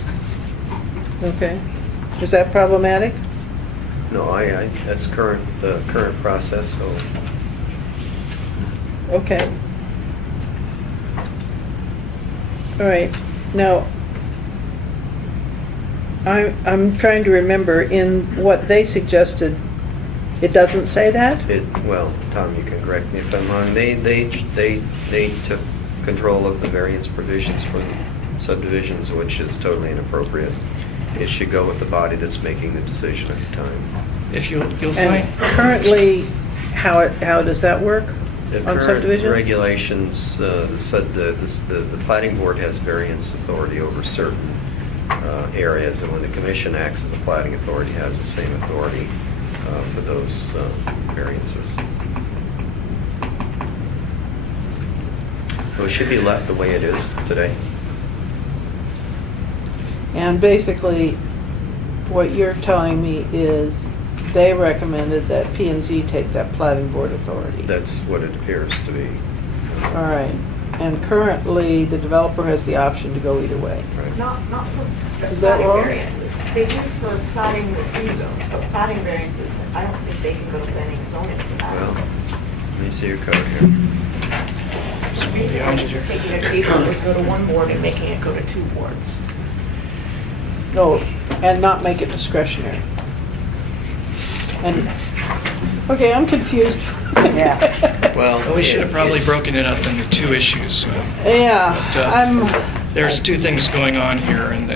Okay. Is that problematic? No, that's the current process, so Okay. All right. Now, I'm trying to remember, in what they suggested, it doesn't say that? well, Tom, you can correct me if I'm wrong, they took control of the variance provisions for the subdivisions, which is totally inappropriate. It should go with the body that's making the decision at the time. if you'll And find currently, how does that work? The on current subdivision? regulations said the planning board has variance authority over certain areas, and when the commission acts as the planning authority, has the same authority for those variances. So it should be left the way it is today. And basically, what you're telling me is they recommended that P and Z take that planning board authority. That's what it appears to be. All right. And currently, the developer has the option to go either way. Right. Not for Is that plating wrong? variances. They do for plating free zones, but plating variances, I don't think they can go to planning and zoning for that. Well, let me see your code here. Basically, it's just taking a case that would go to one board and making it go to two boards. No, and not make it discretionary. And, okay, I'm confused. Yeah. Well, We should have probably broken it up into two issues. Yeah, But, there's two things going on here, and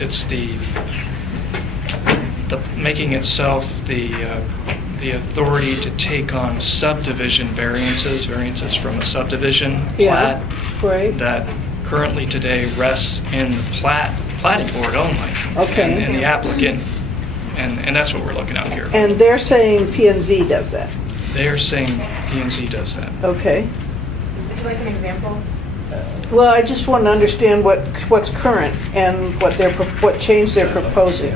it's the making itself the authority to take on subdivision variances from a subdivision yeah, plat right. that currently today rests in the platting board only. Okay. And the applicant, and that's what we're looking at here. And they're saying P and Z does that. They are saying P&Z does that. Okay. Would you like an example? Well, I just want to understand what's current and what change they're proposing.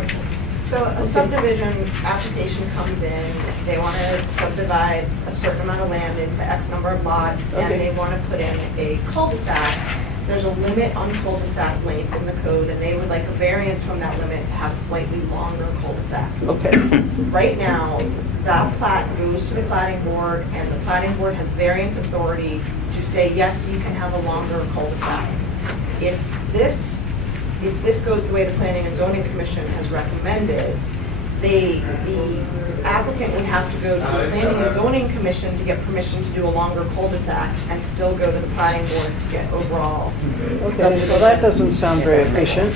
So a subdivision application comes in, they want to subdivide a certain amount of land into X number of lots, and Okay. they want to put in a cul-de-sac. There's a limit on cul-de-sac length in the code, and they would like a variance from that limit to have a slightly longer cul-de-sac. Okay. Right now, that plat goes to the planning board, and the planning board has variance authority to say, yes, you can have a longer cul-de-sac. If this goes the way the Planning and Zoning Commission has recommended, the applicant would have to go to the Planning and Zoning Commission to get permission to do a longer cul-de-sac and still go to the planning board to get overall. Okay, well, that doesn't sound very efficient.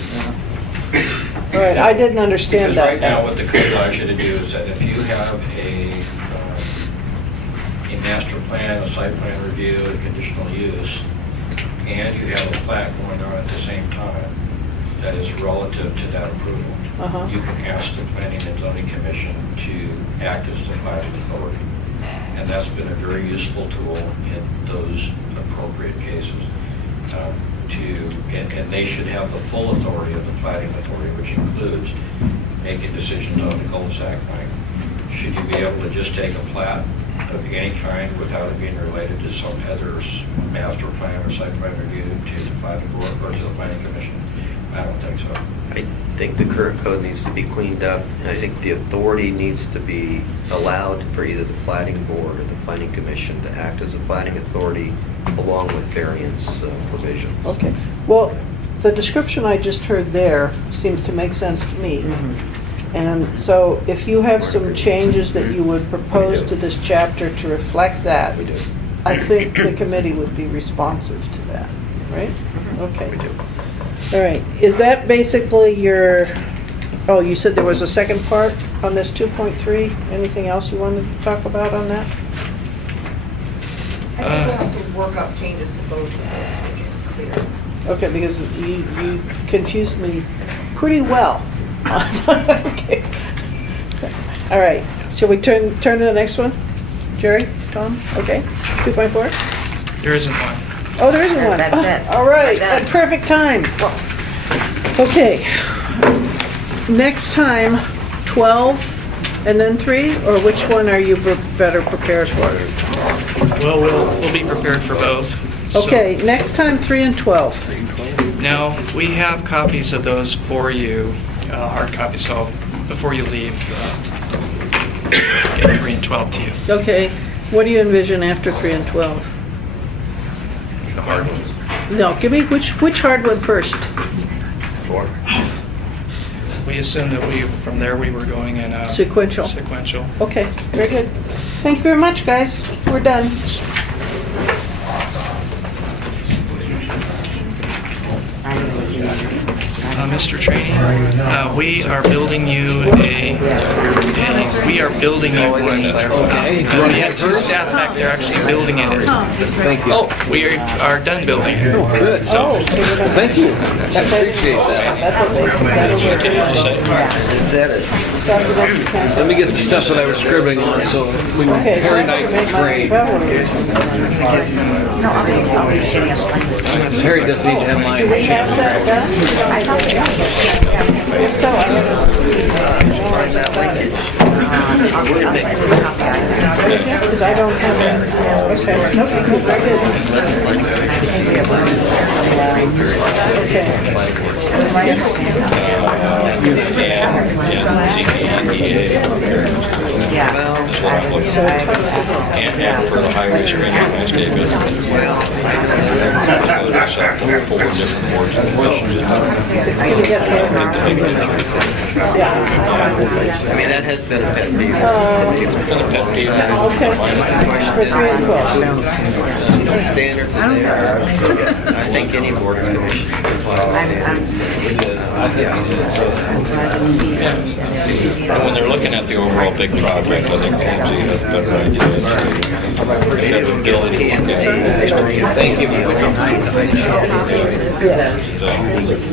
All right, I didn't understand Because that. right now, what the code allows you to do is that if you have a master plan, a site plan review, a conditional use, and you have a plat going on at the same time that is relative to that approval, Uh-huh. you can ask the Planning and Zoning Commission to act as the planning authority. And that's been a very useful tool in those appropriate cases. And they should have the full authority of the planning authority, which includes making decisions on the cul-de-sac length. Should you be able to just take a plat of any kind without it being related to some other's master plan or site plan review to the planning board or to the planning commission? I don't think so. I think the current code needs to be cleaned up, and I think the authority needs to be allowed for either the planning board or the planning commission to act as a planning authority along with variance provisions. Okay, well, the description I just heard there seems to make sense to me. And so if you have some changes that you would propose to this chapter to reflect that, We do. I think the committee would be responsive to that, right? Okay. We do. All right, is that basically your, oh, you said there was a second part on this 2.3? Anything else you wanted to talk about on that? I think we'll have to work up changes to both of those to make it clear. Okay, because you confused me pretty well. Okay. All right, shall we turn to the next one? Jerry, Tom, okay, 2.4? There isn't one. Oh, there isn't one. That's it. All right, That's at it. perfect time. Okay. Next time, 12 and then 3, or which one are you better prepared for? Well, we'll be prepared for both. So- Okay, next time, 3 and 12. Now, we have copies of those for you, hard copies, so before you leave, get 3 and 12 to you. Okay, what do you envision after 3 and 12? The hard ones. No, give me, which hard one first? 4. We assumed that from there we were going in Sequential. sequential. Okay, very good. Thank you very much, guys. We're done. I Mr. Trainee, we are building you we are building you one. We have two staff back there actually building it. Thank you. Oh, we are done building it. Good. Oh, So, okay, we're gonna- Thank you. I appreciate that. That's what they, Let me get the stuff that I was scribbling on so we can Okay, so Harry I Knight have to make can my grade. travel. Harry doesn't need to have Do we mine. have that done? If so, I don't know. Because I don't have that. Okay, no, because I didn't. Okay. And for the highway screening, I stayed with It's gonna get there. Yeah. I mean, that has been a pet peeve. Okay. For 3 and 12. The standards are there. I think any board of commission should comply with standards. And when they're looking at the overall big project, I think PMZ has better ideas. They have the ability to look at it. Thank you.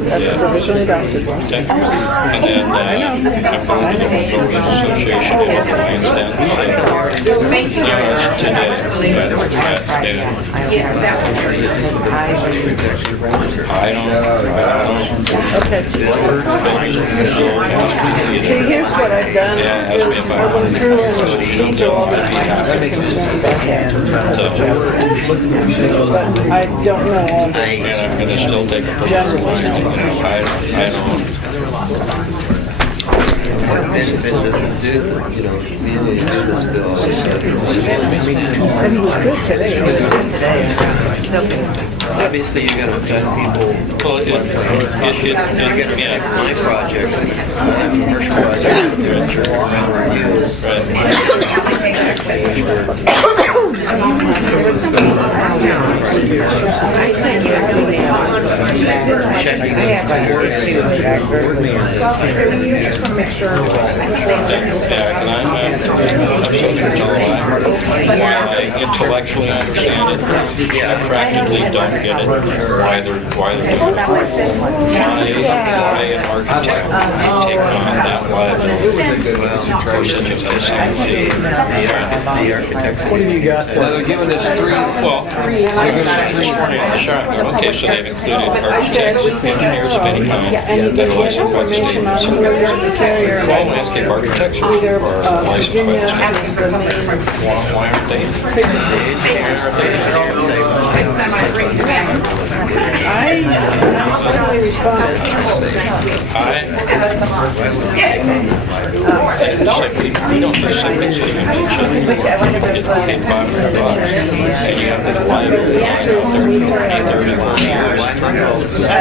That's provisionally adopted. And then, I'm going to the Builders Association of Lions Okay. See, here's what I've done, is I went through and these are all the concerns I had. But I don't know all And I'm going to still take a personal line. I don't. What benefit does it do, you know, community to do this bill? And he was good today. Obviously, you're gonna affect people. Well, You're gonna affect my projects, commercial projects, While I intellectually understand it, I practically don't get it, why they're doing it. Why an architect take on that liability for such a facility. The architects. What have you got? Well, they're giving us three. Well, they're going to shotgun. Okay, so they've included architects, engineers of any kind, And you that are get licensed by the state. information on who you're the carrier. All landscape architects Either are licensed by Virginia the state. is the main. Why aren't they? I not really responded. We don't do something, so you can get paid $500, and you have this liability. The answer is we carry our I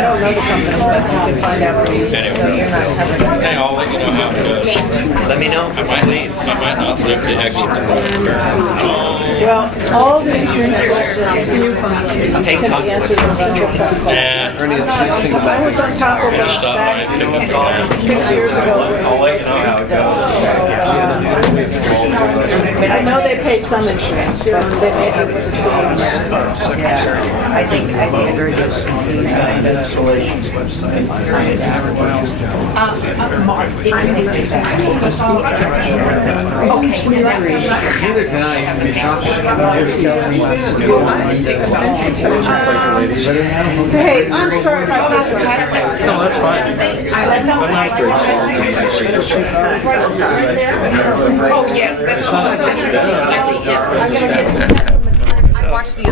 don't know the company, but you can find out for you. Anyway, I'll let you know how it goes. Let me know, please. I might not live to exit the road. Well, all the insurance questions can be answered in a single phone call. Nah, I was on top of it stop by back and pick up the phone. 6 years ago. I'll let you know how it goes. I know they paid some insurance, but they may have to sue on that. I think very good. Neither can I. Hey, I'm sorry if I felt attacked. No, that's fine. Oh, yes, that's all. I watched the